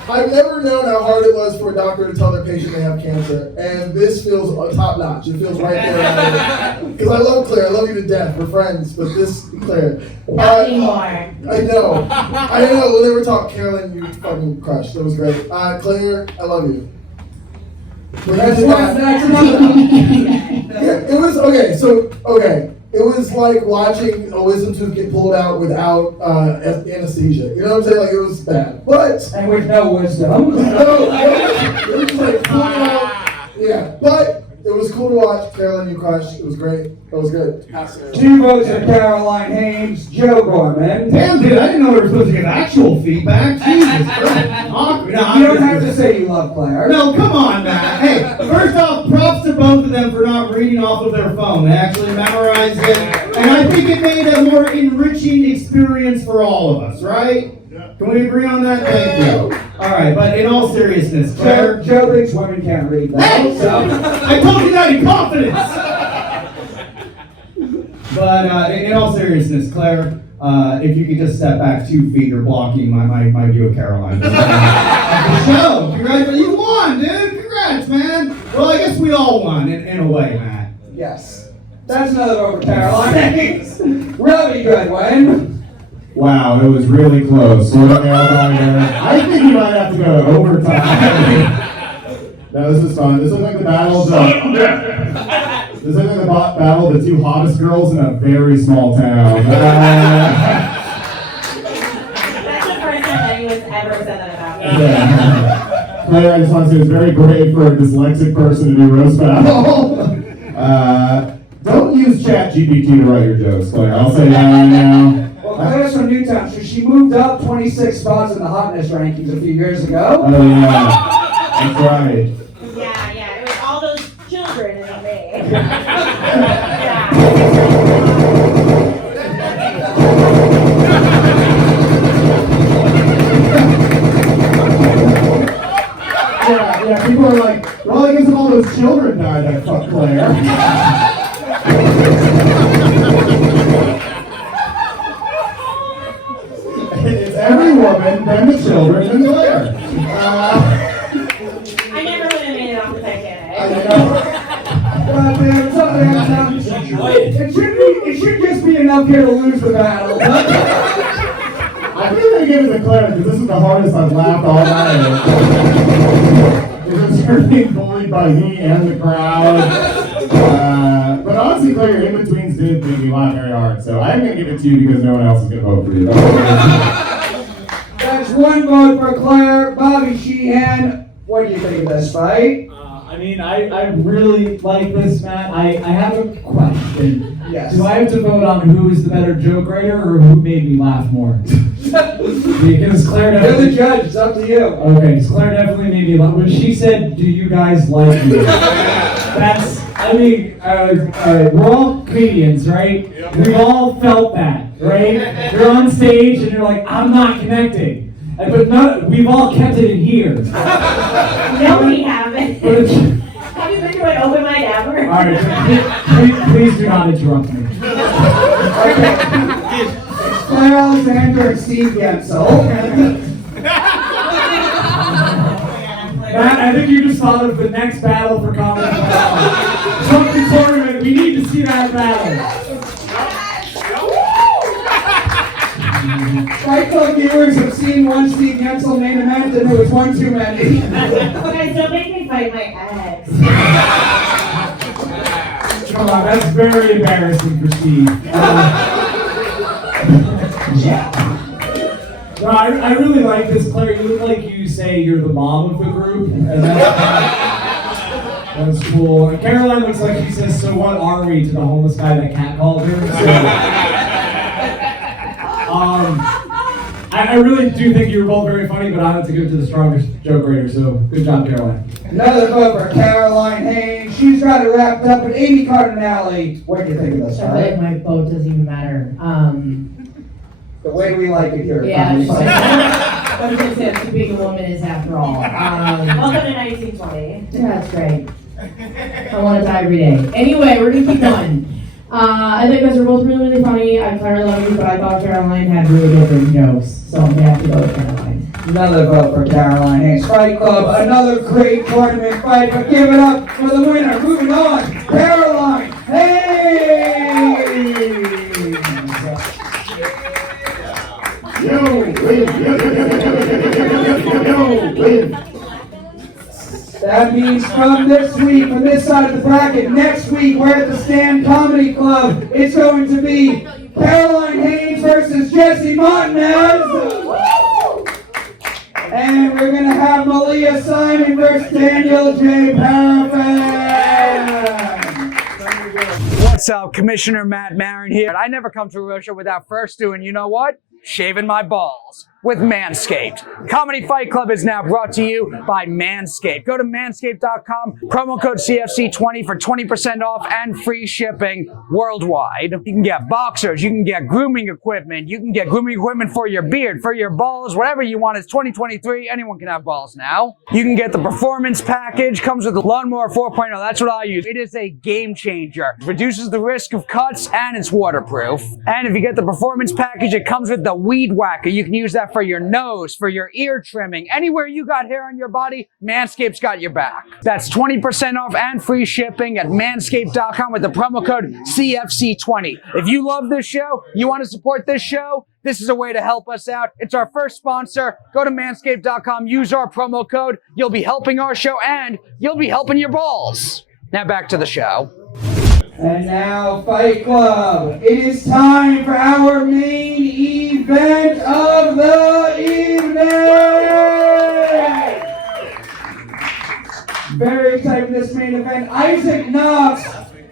I've never known how hard it was for a doctor to tell their patient they have cancer, and this feels top notch. It feels right there. Because I love Claire, I love you to death. We're friends, but this Claire. Not anymore. I know. When they were talking, Carolyn, you fucking crushed. That was great. Claire, I love you. That's another. Yeah, it was okay. It was like watching a wisdom tooth get pulled out without anesthesia. You know what I'm saying? Like, it was bad. And with no wisdom. It was just like pulling out. Yeah, but it was cool to watch. Carolyn, you crushed. It was great. That was good. 2 votes for Caroline Hayes. Joe Gorman. Damn, dude, I didn't know we were supposed to get actual feedback. Jesus Christ. You don't have to say you love Claire. No, come on, Matt. Hey, first off, props to both of them for not reading off of their phone. They actually memorized it. And I think it made a more enriching experience for all of us, right? Can we agree on that? Thank you. All right, but in all seriousness, Claire. Joe thinks women can't read that. Hey, I told you that in confidence. But in all seriousness, Claire, if you could just step back 2 feet, you're blocking my view of Caroline. The show. Congrats, you won, dude. Congrats, man. Well, I guess we all won in a way, Matt. Yes. That's another vote for Caroline. Really good win. Wow, it was really close. Sort of nailed on there. I think you might have to go to overtime. No, this is fun. This is like the battle of This is like the battle of the 2 hottest girls in a very small town. That's the first time anyone's ever said that about me. Yeah. Claire, I just want to say it was very brave for a dyslexic person to do roast battle. Don't use ChatGPT to write your jokes, Claire. I'll say that right now. Well, Claire's from Newtown, so she moved up 26 spots in the hotness rankings a few years ago. Oh, yeah. That's right. Yeah, it was all those children and me. Yeah, people are like, well, I guess if all those children died, that fuck Claire. It's every woman, then the children, then Claire. I never would have made it off the Titanic. It should just be enough here to lose the battle. I think I'm gonna give it to Claire because this is the hardest I've laughed all night. Because you're being bullied by me and the crowd. But honestly, Claire, your in-betweens did make me laugh very hard. So I'm gonna give it to you because no one else is gonna vote for you. That's 1 vote for Claire. Bobby Sheehan, what do you think of this fight? I really like this, Matt. I have a question. Yes. Do I have to vote on who is the better joke writer or who made me laugh more? That's Because Claire You're definitely... the judge, it's up to you. Okay, so Claire definitely made me laugh. When she said, do you guys like me? That's, I mean, we're all comedians, right? We've all felt that, right? You're on stage and you're like, I'm not connecting. But we've all kept it in here. No, we haven't. Have you been to an open mic ever? All right, please do not interrupt me. Okay. Claire Alexander and Steve Gensel. Matt, I think you just thought of the next battle for comedy. Trump the tournament. We need to see that battle. Fight Club viewers have seen one Steve Gensel main event, and it was one too many. Guys, don't make me fight my ex. Come on, that's very embarrassing for Steve. No, I really like this, Claire. You look like you say you're the mom of the group. And that's cool. And Caroline looks like she says, so what are we, to the homeless guy that catcalled her. So, I really do think you were both very funny, but I had to give it to the strongest joke writer, so good job, Caroline. Another vote for Caroline Haynes. She's got it wrapped up. And Amy Cardinale, what do you think of this? I feel like my vote doesn't even matter. The way we like it here. Yeah, I was just saying, too big a woman is after all. Welcome to 1920. Yeah, that's great. I want to die every day. Anyway, we're gonna keep going. I think you guys are both really, really funny. I Claire love you, but I thought Caroline had really different jokes, so I'm gonna have to go with Caroline. Another vote for Caroline Haynes. Fight Club, another great tournament fight, but give it up for the winner. Moving on, Caroline Haynes. That means from this week, from this side of the bracket, next week we're at the Stand Comedy Club. It's going to be Caroline Haynes versus Jesse Montanez. And we're going to have Malia Simon versus Daniel J. Perafan. What's up, Commissioner Matt Maran here. I never come to a real show without first doing, you know what? Shaving my balls with Manscaped. Comedy Fight Club is now brought to you by Manscaped. Go to manscaped.com, promo code CFC20 for 20% off and free shipping worldwide. You can get boxers, you can get grooming equipment, you can get grooming equipment for your beard, for your balls, whatever you want. It's 2023, anyone can have balls now. You can get the performance package, comes with the Lawnmower 4.0, that's what I use. It is a game changer. It reduces the risk of cuts and it's waterproof. And if you get the performance package, it comes with the Weed Whacker. You can use that for your nose, for your ear trimming, anywhere you got hair on your body, Manscaped's got your back. That's 20% off and free shipping at manscaped.com with the promo code CFC20. If you love this show, you want to support this show, this is a way to help us out. It's our first sponsor. Go to manscaped.com, use our promo code. You'll be helping our show and you'll be helping your balls. Now back to the show. And now, Fight Club, it is time for our main event of the evening! Very excited for this main event. Isaac Knox,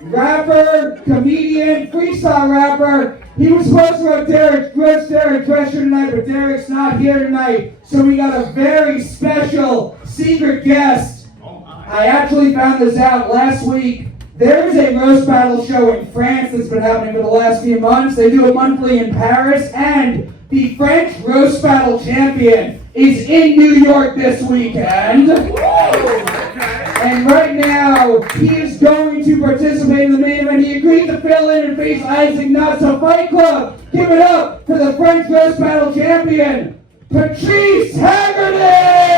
rapper, comedian, freestyle rapper. He was supposed to have Derick dress here tonight, but Derick's not here tonight. So we got a very special secret guest. I actually found this out last week. There is a roast battle show in France that's been happening for the last few months. They do it monthly in Paris, and the French roast battle champion is in New York this weekend. And right now, he is going to participate in the main event. He agreed to fill in and face Isaac Knox. So Fight Club, give it up for the French roast battle champion, Patrice Haggerty!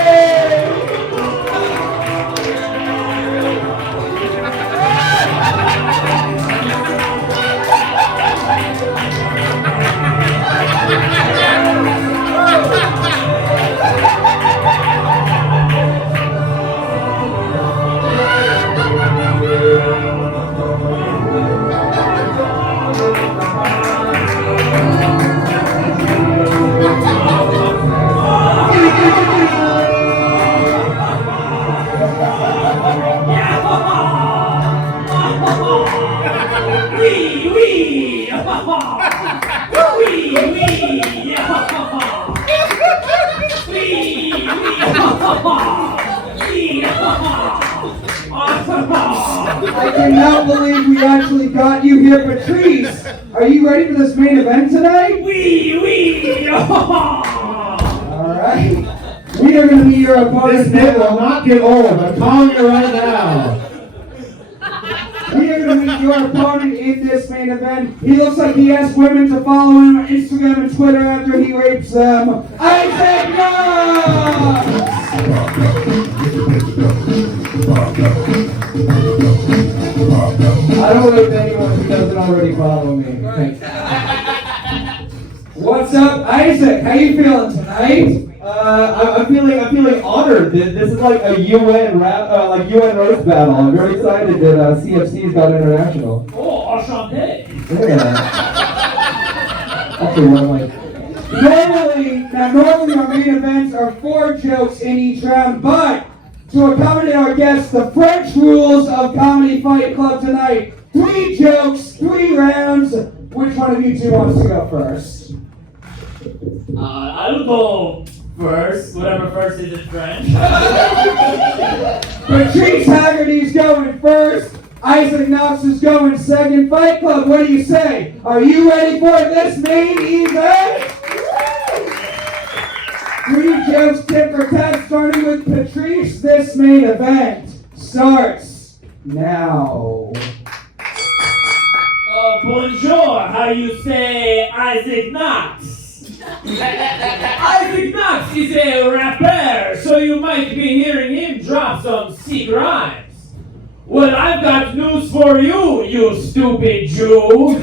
I cannot believe we actually got you here, Patrice. Are you ready for this main event tonight? All right. We are going to be your opponents. This man will not get old. I'm calling it right now. We are going to meet your opponent in this main event. He looks like he asked women to follow him on Instagram and Twitter after he rapes them. Isaac Knox! I don't rape anyone who doesn't already follow me. What's up, Isaac? How you feeling tonight? I'm feeling honored. This is like a UN roast battle. I'm very excited that CFC's got international. Oh, enchanté. Yeah. Actually, one of my. Normally our main events are 4 jokes in each round, but to accommodate our guests, the French rules of Comedy Fight Club tonight: 3 jokes, 3 rounds. Which one of you two wants to go first? I'll go first, whatever first is in French. Patrice Haggerty's going first. Isaac Knox is going second. Fight Club, what do you say? Are you ready for this main event? 3 jokes, tit for tat, starting with Patrice. This main event starts now. Bonjour, how you say Isaac Knox? Isaac Knox is a rapper, so you might be hearing him drop some sick rhymes. Well, I've got news for you, you stupid Jew.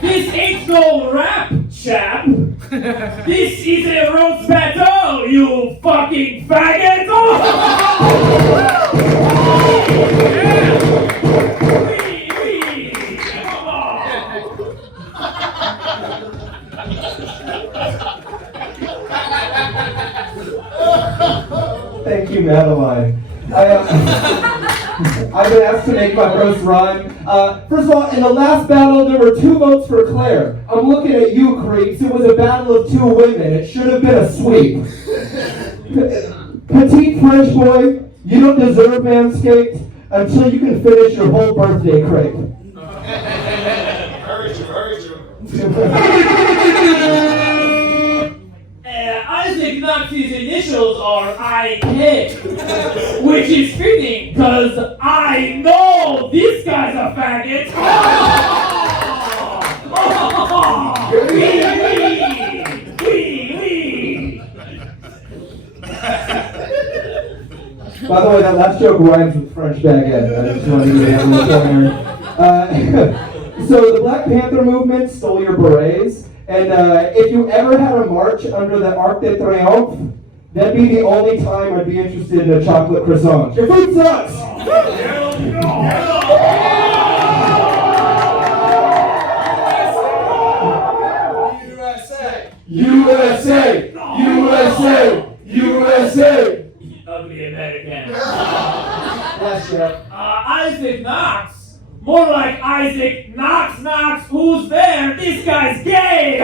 This ain't no rap, chap. This is a roast battle, you fucking faggot. Thank you, Madeline. I've been asked to make my first rhyme. First of all, in the last battle, there were 2 votes for Claire. I'm looking at you, creeps. It was a battle of 2 women. It should have been a sweep. Petite French boy, you don't deserve Manscaped until you can finish your whole birthday crepe. Isaac Knox's initials are IK, which is fitting, because I know this guy's a faggot. By the way, that last joke rhymes with French baguette. I just wanted to get that there. So the Black Panther movement stole your berets, and if you ever had a march under the Arc de Triomphe, that'd be the only time I'd be interested in a chocolate croissant. Your food sucks! USA! USA! USA! Ugly American. Bless you. Isaac Knox? More like Isaac Knox. Who's there? This guy's gay!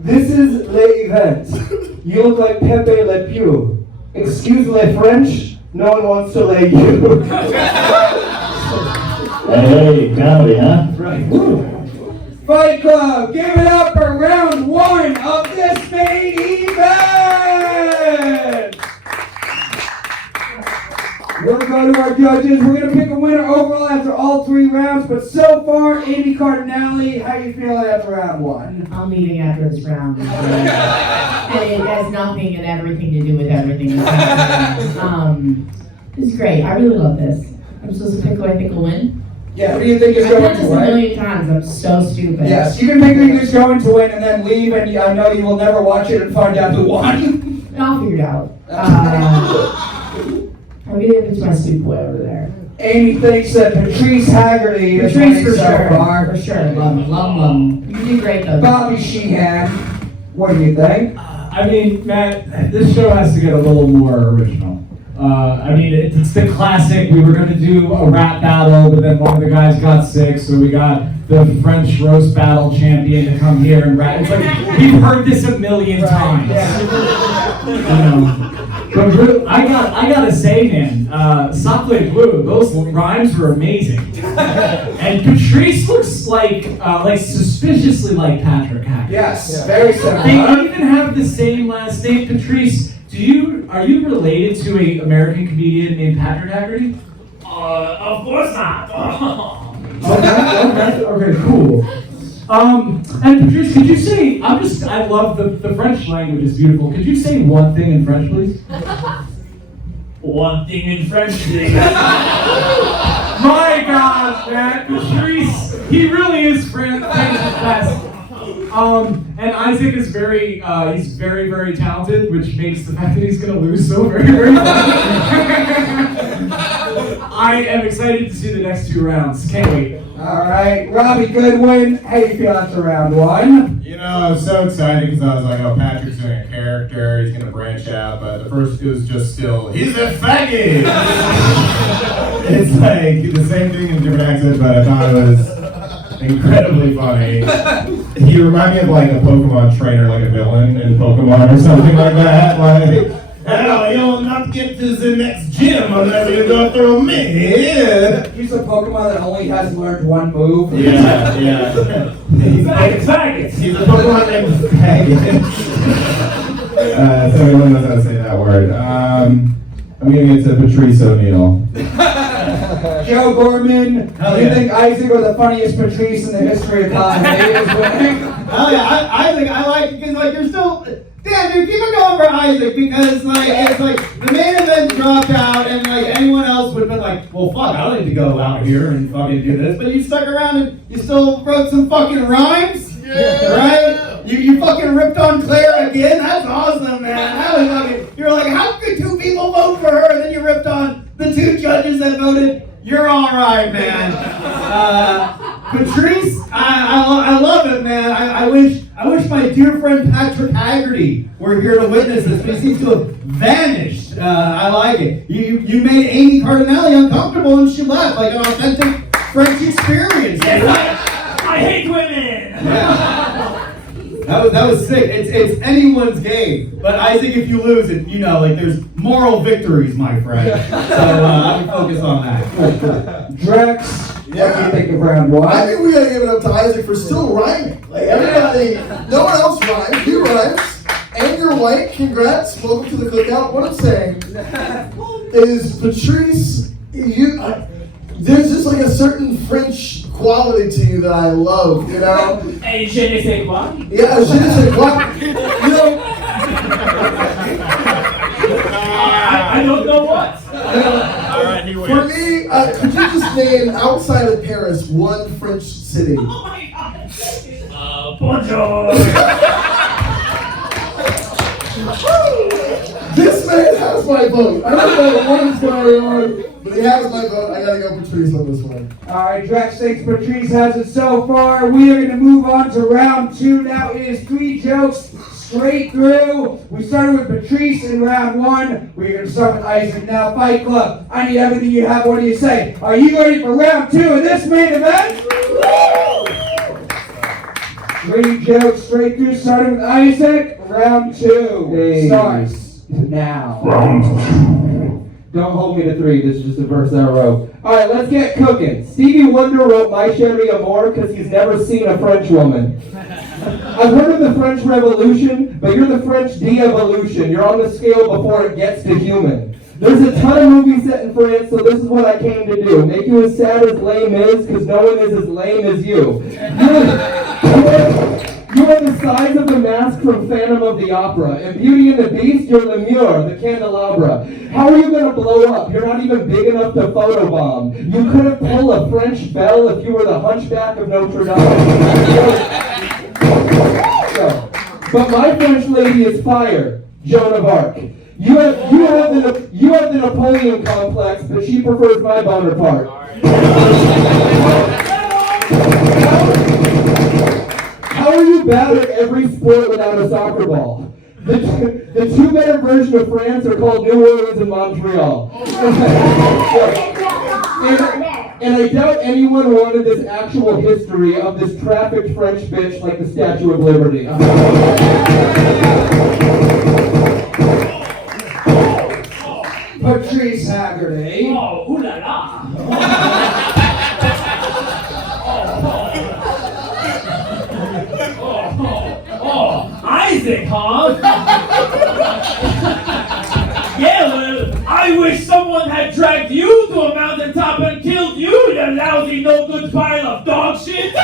This is le event. You look like Pepe Le Pew. Excuse le French, no one wants to lay you. Hey, comedy, huh? Right. Fight Club, give it up for round 1 of this main event! We're going to go to our judges. We're going to pick a winner overall after all 3 rounds, but so far, Amy Cardinale, how you feeling after round 1? I'm leaving after this round. And it has nothing and everything to do with everything that's happening. This is great. I really love this. I'm supposed to pick who I think will win. Yeah, what do you think is I've going done to this a win? million times. I'm so stupid. Yes, you can pick who's going to win and then leave, and I know you will never watch it and find out who won. I'll figure it out. I'm gonna give it to my soup boy over there. Amy thinks that Patrice Haggerty is Patrice winning for so sure. far. For sure. Love him. You do great though. Bobby Sheehan, what do you think? I mean, Matt, this show has to get a little more original. I mean, it's the classic. We were going to do a rap battle, but then one of the guys got sick, so we got the French roast battle champion to come here and rap. It's like, we've heard this a million times. You know. But I gotta say, man, Sacre Bleu, those rhymes were amazing. And Patrice looks like suspiciously like Patrick Haggerty. Yes, very similar. They even have the same last name. Patrice, are you related to an American comedian named Patrick Haggerty? Of course not. Okay, cool. And Patrice, could you say, I love the French language is beautiful. Could you say one thing in French, please? One thing in French, please. My gosh, man, Patrice, he really is French's best. And Isaac is he's very, very talented, which makes the fact that he's gonna lose so very, very funny. I am excited to see the next 2 rounds. Can't wait. All right, Robbie Goodwin, how you feel after round 1? You know, I was so excited because I was like, oh, Patrick's doing a character, he's gonna branch out, but the first was just still, he's a faggot! It's like the same thing in different accents, but I thought it was incredibly funny. He reminded me of like a Pokemon trainer, like a villain in Pokemon or something like that. Like, hell, you'll not get to the next gym unless you go through me. He's a Pokemon that only has learned one move. Yeah. Faggot. He's a Pokemon named Faggot. So everyone knows how to say that word. I'm gonna get to Patrice O'Neal. Joe Gorman, do you think Isaac was the funniest Patrice in the history of comedy is winning? Hell yeah, Isaac, I like it because like you're still, damn dude, keep it going for Isaac because like it's like the main event dropped out and like anyone else would have been like, well fuck, I don't need to go out here and fucking do this, but you stuck around and you still wrote some fucking rhymes, right? You fucking ripped on Claire again. That's awesome, man. That was fucking. You're like, how could 2 people vote for her? And then you ripped on the 2 judges that voted. You're all right, man. Patrice, I love it, man. I wish my dear friend Patrick Haggerty were here to witness this, but he seems to have vanished. I like it. You made Amy Cardinale uncomfortable and she left, like an authentic French experience. Yes, I hate women. Yeah. That was sick. It's anyone's game. But Isaac, if you lose it, you know, like there's moral victories, my friend. So I can focus on that. Drex, what do you think of round 1? I think we gotta give it up to Isaac for still rhyming. Like everybody, no one else rhymes. He rhymes. And you're white. Congrats. Welcome to the cookout. What I'm saying is, Patrice, there's just like a certain French quality to you that I love, you know? Hey, je ne sais quoi? Yeah, je ne sais quoi. You know, I don't know what. for me, could you just name outside of Paris one French city? Oh my god. Bonjour. This man has my vote. I don't know what is going on, but he has my vote. I gotta go Patrice on this one. All right, Drex thinks Patrice has it so far. We are going to move on to round 2 now. It is 3 jokes straight through. We started with Patrice in round 1. We're going to start with Isaac now. Fight Club, I need everything you have. What do you say? Are you ready for round 2 of this main event? 3 jokes straight through, starting with Isaac. Round 2 starts now. Round 2. Don't hold me to 3, this is just a verse that I wrote. Alright, let's get cooking. Stevie Wonder wrote My Chérie Amour because he's never seen a French woman. I've heard of the French Revolution, but you're the French de-evolution. You're on the scale before it gets to human. There's a ton of movies set in France, so this is what I came to do. Make you as sad as lame is, because no one is as lame as you. You are the size of the mask from Phantom of the Opera. In Beauty and the Beast, you're Lemure, the candelabra. How are you going to blow up? You're not even big enough to photobomb. You couldn't pull a French belle if you were the Hunchback of Notre Dame. But my French lady is fire, Joan of Arc. You have the Napoleon complex, but she prefers my Bonaparte. How are you bad at every sport without a soccer ball? The two better version of France are called New Orleans and Montreal. And I doubt anyone wanted this actual history of this trafficked French bitch like the Statue of Liberty. Patrice Haggerty. Oh, ooh la la. Isaac, huh? Yeah, well, I wish someone had dragged you to a mountaintop and killed you, you lousy, no good pile of dog shit.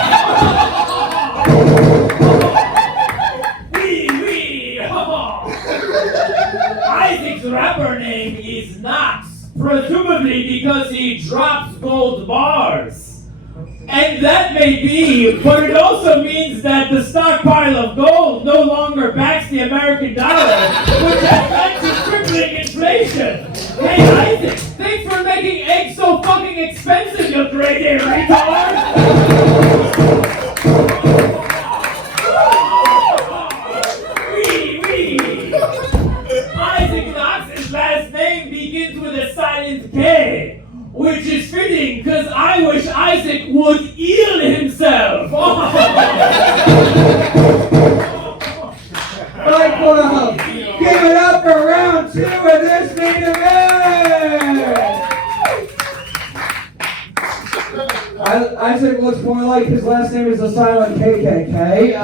Wee. Isaac's rapper name is Knox, presumably because he drops gold bars. And that may be, but it also means that the stockpile of gold no longer backs the American dollar, which has led to crippling inflation. Hey Isaac, thanks for making eggs so fucking expensive, you grade A retard! Isaac Knox's last name begins with a silent K. Which is fitting, because I wish Isaac would eel himself. Right, well, give it up for round 2 of this main event. Isaac looks more like his last name is a silent KKK.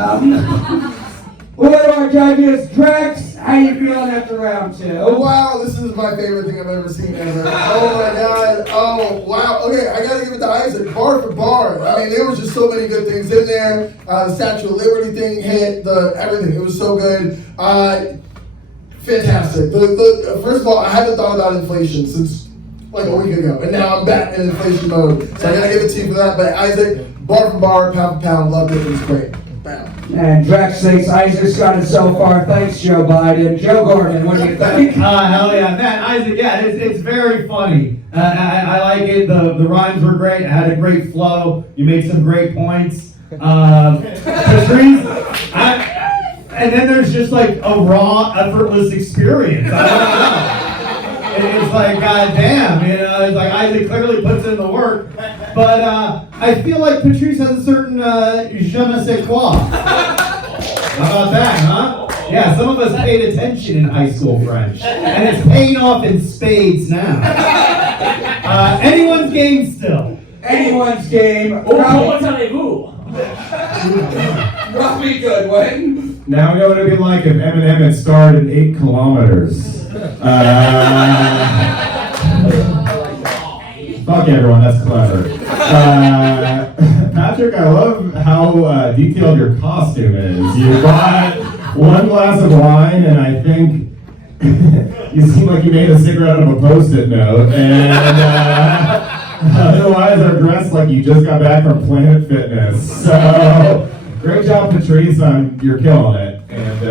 One of our judges, Drex, how you feeling after round 2? Wow, this is my favorite thing I've ever seen ever. Oh my god. Oh, wow. Okay, I gotta give it to Isaac, bar for bar. I mean, there was just so many good things in there. The Statue of Liberty thing hit, everything. It was so good. Fantastic. First of all, I haven't thought about inflation since like a week ago, and now I'm back in inflation mode. So I gotta give it to you for that. But Isaac, bar for bar, pound for pound, loved it. It was great. Bam. And Drex thinks Isaac's got it so far. Thanks, Joe Biden. Joe Gorman, what do you think? Hell yeah, man, Isaac, yeah, it's very funny. I like it. The rhymes were great. It had a great flow. You made some great points. Patrice, and then there's just like a raw, effortless experience. I don't know. It's like, goddamn, you know, it's like Isaac clearly puts in the work. But I feel like Patrice has a certain je ne sais quoi. How about that, huh? Yeah, some of us paid attention in high school French. And it's paying off in spades now. Anyone's game still. Anyone's game. Comment allez-vous? Probably good, Wayne. Now we know what it'd be like if Eminem had started in 8 kilometers. Fuck everyone, that's clever. Patrick, I love how detailed your costume is. You bought 1 glass of wine, and I think you seem like you made a cigarette out of a Post-it note, and otherwise are dressed like you just got back from Planet Fitness. So, great job, Patrice. You're killing it. And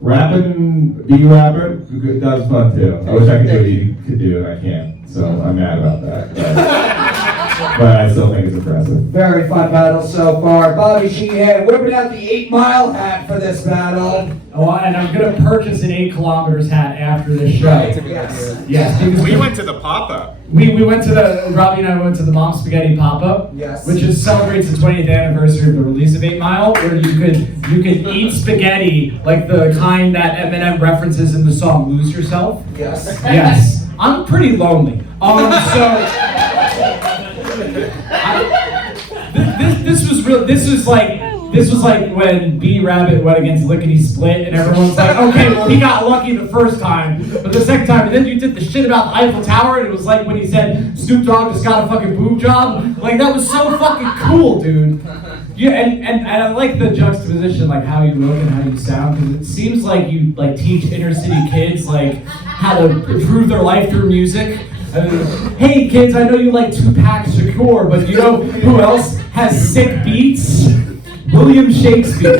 rapping, B-rapping, that was fun too. I wish I could do what you could do, and I can't. So I'm mad about that. But I still think it's impressive. Very fun battle so far. Bobby Sheehan whipping out the 8-mile hat for this battle. Oh, and I'm going to purchase an 8 kilometers hat after this show. Yes. Yes. We went to the pop-up. We went to Robbie and I went to the Mom Spaghetti pop-up, yes, which celebrates the 20th anniversary of the release of 8 Mile, where you could eat spaghetti like the kind that Eminem references in the song "Lose Yourself." Yes. Yes. I'm pretty lonely. This was like when B Rabbit went against Lickety Split, and everyone's like, okay, well he got lucky the first time, but the second time, and then you did the shit about the Eiffel Tower, and it was like when he said Snoop Dogg just got a fucking boob job. Like that was so fucking cool, dude. Yeah, and I like the juxtaposition, like how you look and how you sound, because it seems like you like teach inner city kids like how to improve their life through music. Hey kids, I know you like Tupac Shakur, but you know who else has sick beats? William Shakespeare.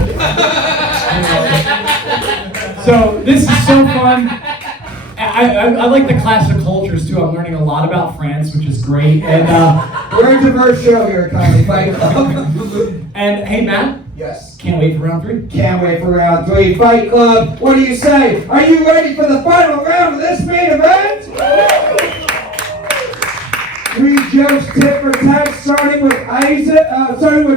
So this is so fun. I like the clash of cultures too. I'm learning a lot about France, which is great. And we're a diverse show here at Comedy Fight Club. And hey Matt, Yes. Can't wait for round 3. Can't wait for round 3. Fight Club, what do you say? Are you ready for the final round of this main event? 3 jokes tit for tat, starting with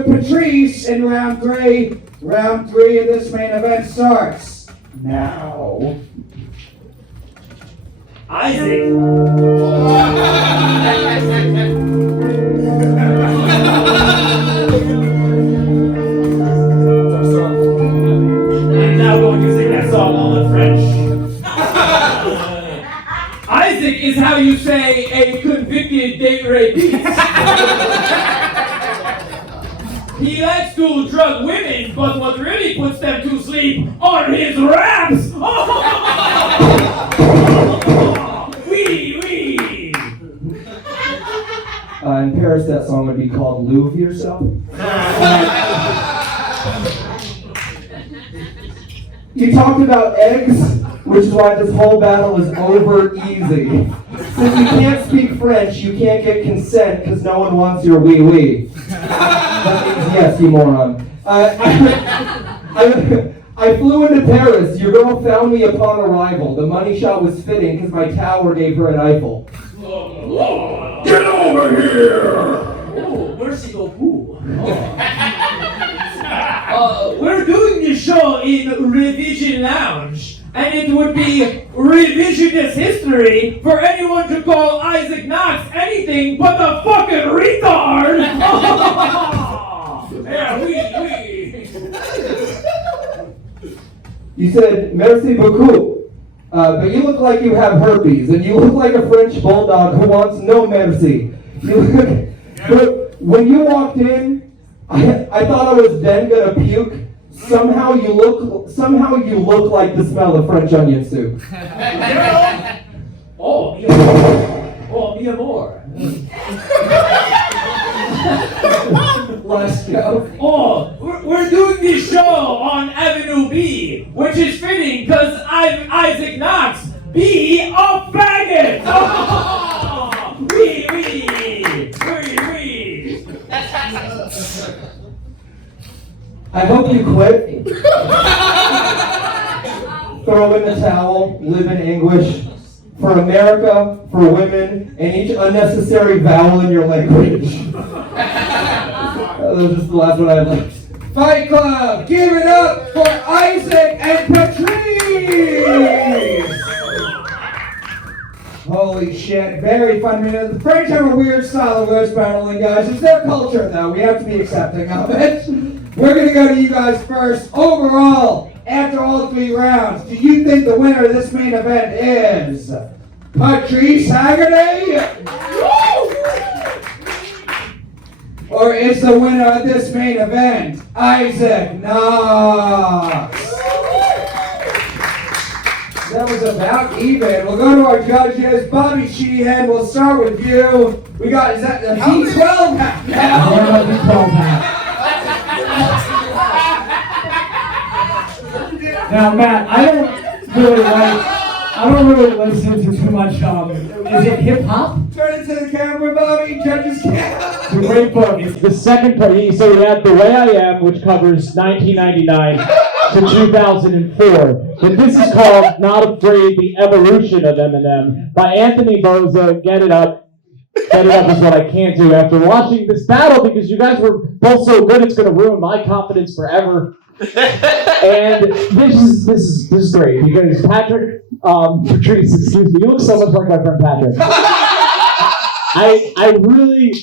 Patrice in round 3. Round 3 of this main event starts now. Isaac. I'm now going to sing that song all in French. Isaac is how you say a convicted date rapist. He likes to drug women, but what really puts them to sleep are his raps. Oui. In Paris, that song would be called Louvre Yourself. You talked about eggs, which is why this whole battle is over easy. Since you can't speak French, you can't get consent because no one wants your wee-wee. That means yes, you moron. I flew into Paris. Your girl found me upon arrival. The money shot was fitting because my tower gave her an Eiffel. Get over here! Oh, merci beaucoup. We're doing this show in Revision Lounge, and it would be revisionist history for anyone to call Isaac Knox anything but the fucking retard! Yeah, we. You said merci beaucoup, but you look like you have herpes, and you look like a French bulldog who wants no merci. But when you walked in, I thought I was then gonna puke. Somehow you look like the smell of French onion soup. Oh, mi amor. Let's go. Oh, we're doing this show on Avenue B, which is fitting because I'm Isaac Knox, B, a faggot! Oh, oui. I hope you quit. Throw in the towel, live in English. For America, for women, and each unnecessary vowel in your language. That was just the last one I liked. Fight Club, give it up for Isaac and Patrice! Holy shit, very fun. I mean, the French have a weird style of roast battling, guys. It's their culture, though. We have to be accepting of it. We're going to go to you guys first. Overall, after all 3 rounds, do you think the winner of this main event is Patrice Haggerty? Or is the winner of this main event Isaac Knox? That was about even. We'll go to our judges. Bobby Sheehan, we'll start with you. We got, is that the D12 hat? Now, Matt, I don't really listen to too much, is it hip hop? Turn it to the camera, Bobby. Judges camera. It's a great book. It's the second part. So we had The Way I Am, which covers 1999 to 2004. But this is called Not Afraid, The Evolution of Eminem by Anthony Boza. Get it up. Get it up is what I can't do after watching this battle because you guys were both so good it's going to ruin my confidence forever. And this is great because Patrice, excuse me, you look so much like my friend Patrick. I really,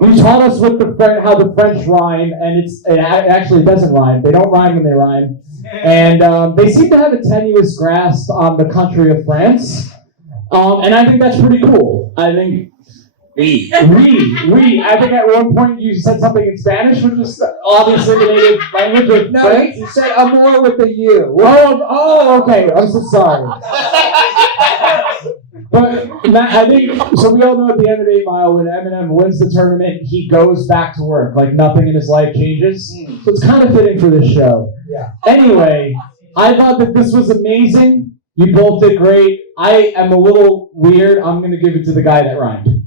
you taught us what how the French rhyme, and it actually doesn't rhyme. They don't rhyme when they rhyme, and they seem to have a tenuous grasp on the country of France, and I think that's pretty cool. I think. Oui. I think at one point you said something in Spanish, which is obviously the native language of French. You said amor with the U. Oh, okay. I'm so sorry. But Matt, I think, so we all know at the end of 8 Mile, when Eminem wins the tournament, he goes back to work. Like nothing in his life changes. So it's kind of fitting for this show. Yeah. Anyway, I thought that this was amazing. You both did great. I am a little weird. I'm going to give it to the guy that rhymed.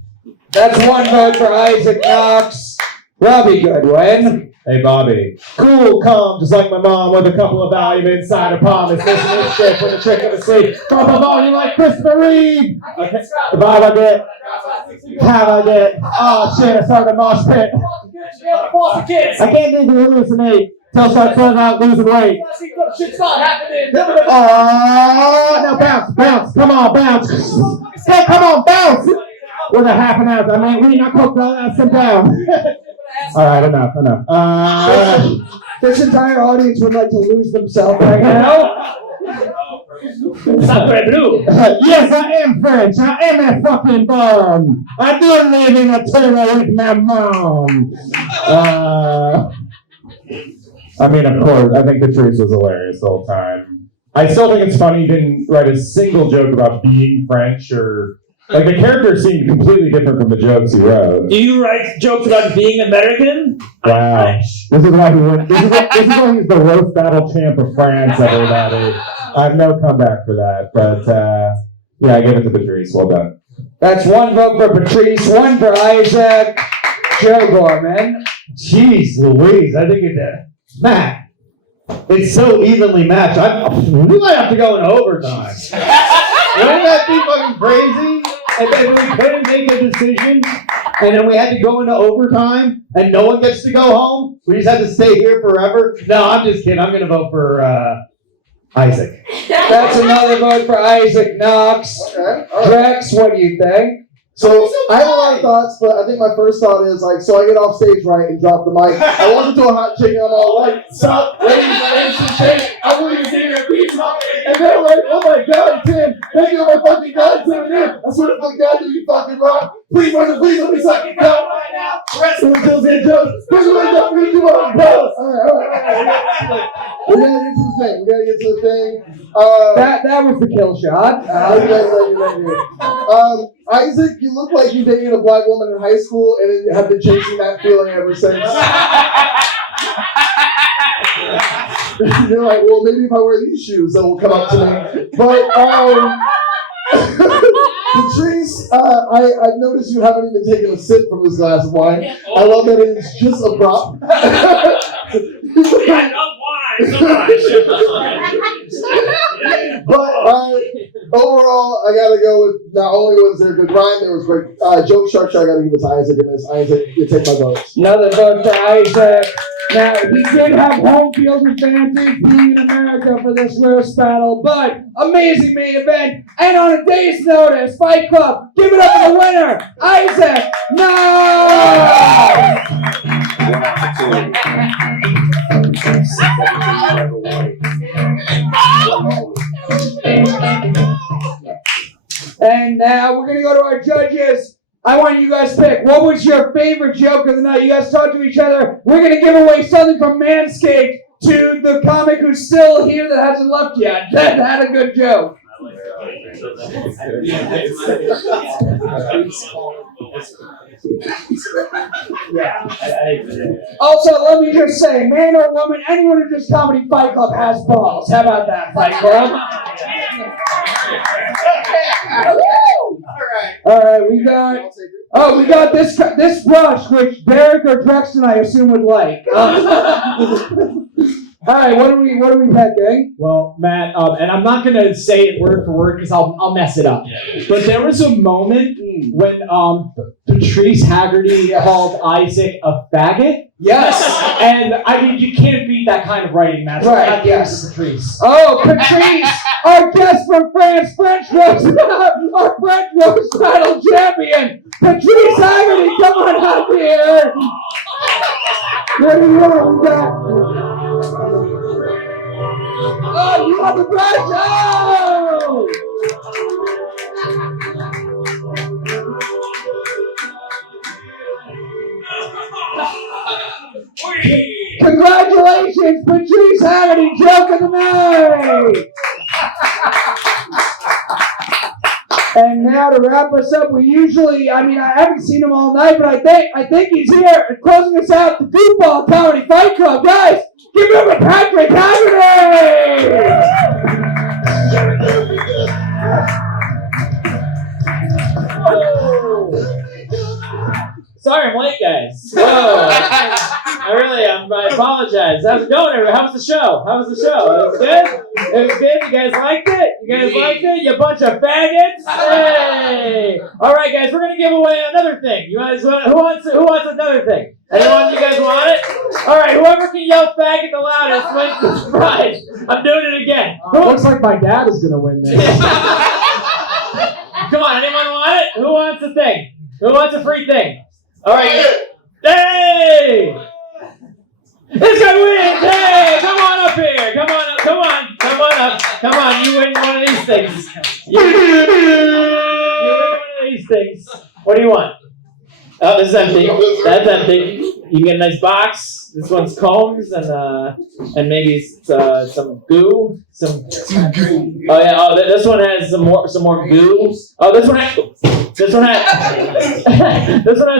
That's 1 vote for Isaac Knox. Robbie Goodwin. Hey, Bobby. Cool, calm, just like my mom, with a couple of Valium inside her palm. It's this shit with a trick of a sleep. Drop a volume like Christopher Reeve. Okay, the vibe I get. How I get. Oh, shit, I started a mosh pit. I can't need to hallucinate till I start turning out losing weight. Shit's not happening. Oh, now bounce. Come on, bounce. Hey, come on, bounce. With a half an ounce. I mean, we not cooked on that. Sit down. All right, enough. This entire audience would like to lose themselves right now. Sacre blue. Yes, I am French. I am a fucking bomb. I do live in a trailer with my mom. I mean, of course, I think Patrice was hilarious the whole time. I still think it's funny he didn't write a single joke about being French or... Like, the characters seemed completely different from the jokes he wrote. Do you write jokes about being American? Wow. This is why this is why he's the roast battle champ of France, everybody. I have no comeback for that, but yeah, I give it to Patrice. Well done. That's one vote for Patrice, one for Isaac. Joe Gorman. Jeez Louise, I think it's Matt. It's so evenly matched. We might have to go in overtime. Wouldn't that be fucking crazy? And then we couldn't make a decision, and then we had to go into overtime, and no one gets to go home. We just had to stay here forever. No, I'm just kidding. I'm gonna vote for Isaac. That's another vote for Isaac Knox. Okay. Drex, what do you think? So I have a lot of thoughts, but I think my first thought is like, so I get off stage right and drop the mic. I walk into a hot chick and I'm all like, "Sup, ladies, my name's Sheehan. I believe in seeing your pizza." And they're like, "Oh my God, Tim, thank you, oh my fucking God, Tim, I swear to fucking God, you fucking rock. Please let me suck your coat right now. Rest of the kills and jokes. Push me up, we do our bros." All right. We gotta get to the thing. That was the kill shot. Thank you. Isaac, you look like you dated a black woman in high school and have been chasing that feeling ever since. You're like, well, maybe if I wear these shoes, that will come up to me. But, Patrice, I've noticed you haven't even taken a sip from this glass of wine. I love that it's just a prop. I love wine so much. But overall, I gotta go with, not only was there a good rhyme, there was great joke structure. I gotta give it to Isaac, and this Isaac, you take my vote. Another vote for Isaac. Now, he did have home field advantage being in America for this roast battle, but amazing main event. And on a day's notice, Fight Club, give it up for the winner, Isaac. No! And now we're going to go to our judges. I want you guys to pick. What was your favorite joke of the night? You guys talk to each other. We're going to give away something from Manscaped to the comic who's still here that hasn't left yet. That had a good joke. Also, let me just say, man or woman, anyone who does comedy Fight Club has balls. How about that, Fight Club? All right, we got this brush, which Derick or Drexton, I assume, would like. All right, what are we picking? Well, Matt, and I'm not going to say it word for word because I'll mess it up. But there was a moment when Patrice Haggerty called Isaac a faggot. Yes. And I mean, you can't beat that kind of writing, Matt. Right, yes. Patrice. Oh, Patrice, our guest from France, our French roast battle champion, Patrice Haggerty, come on up here. There you go. Oh, you want the brush? Oh! Congratulations, Patrice Haggerty, joke of the night! And now to wrap us up, we usually, I haven't seen him all night, but I think he's here and closing us out, the Goofball Comedy Fight Club. Guys, give it up for Patrick Haggerty! Sorry I'm late, guys. Whoa. I really am. apologize. How's it going, everybody? How was the show? It was good? It was good? You guys liked it? You bunch of faggots? Hey! Alright, guys, we're gonna give away another thing. You guys want, who wants another thing? Anyone? You guys want it? Alright, whoever can yell faggot the loudest wins this prize. I'm doing it again. Looks like my dad is gonna win this. Come on, anyone want it? Who wants a thing? Who wants a free thing? Alright. Hey! This guy wins! Hey! Come on up here! Come on up! Come on, you win one of these things. You win one of these things. What do you want? Oh, this is empty. That's empty. You can get a nice box. This one's combs and maybe some goo. Some goo. Oh yeah. Oh, this one has some more goo. Oh, this one has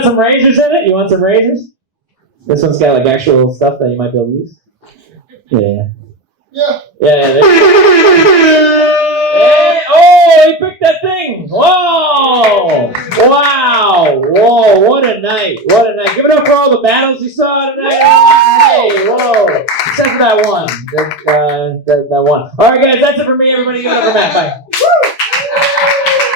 some razors in it. You want some razors? This one's got like actual stuff that you might be able to use. Yeah. Hey, oh, he picked that thing. Whoa. Wow. Whoa, what a night. Give it up for all the battles you saw tonight. Hey, whoa. Except for that one. That one. All right, guys, that's it for me. Everybody give it up for Matt. Bye.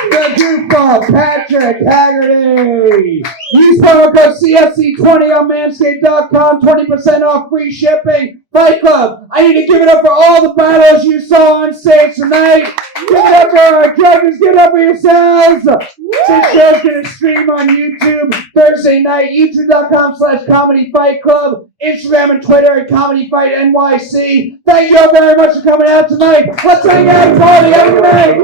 The goofball, Patrick Haggerty. Use promo code CFC20 on manscaped.com, 20% off, free shipping. Fight Club, I need to give it up for all the battles you saw on stage tonight. Give it up for our judges, give it up for yourselves. This show's going to stream on YouTube Thursday night, youtube.com/Comedy Fight Club, Instagram and Twitter at Comedy Fight NYC. Thank you all very much for coming out tonight. Let's hang out and party every night.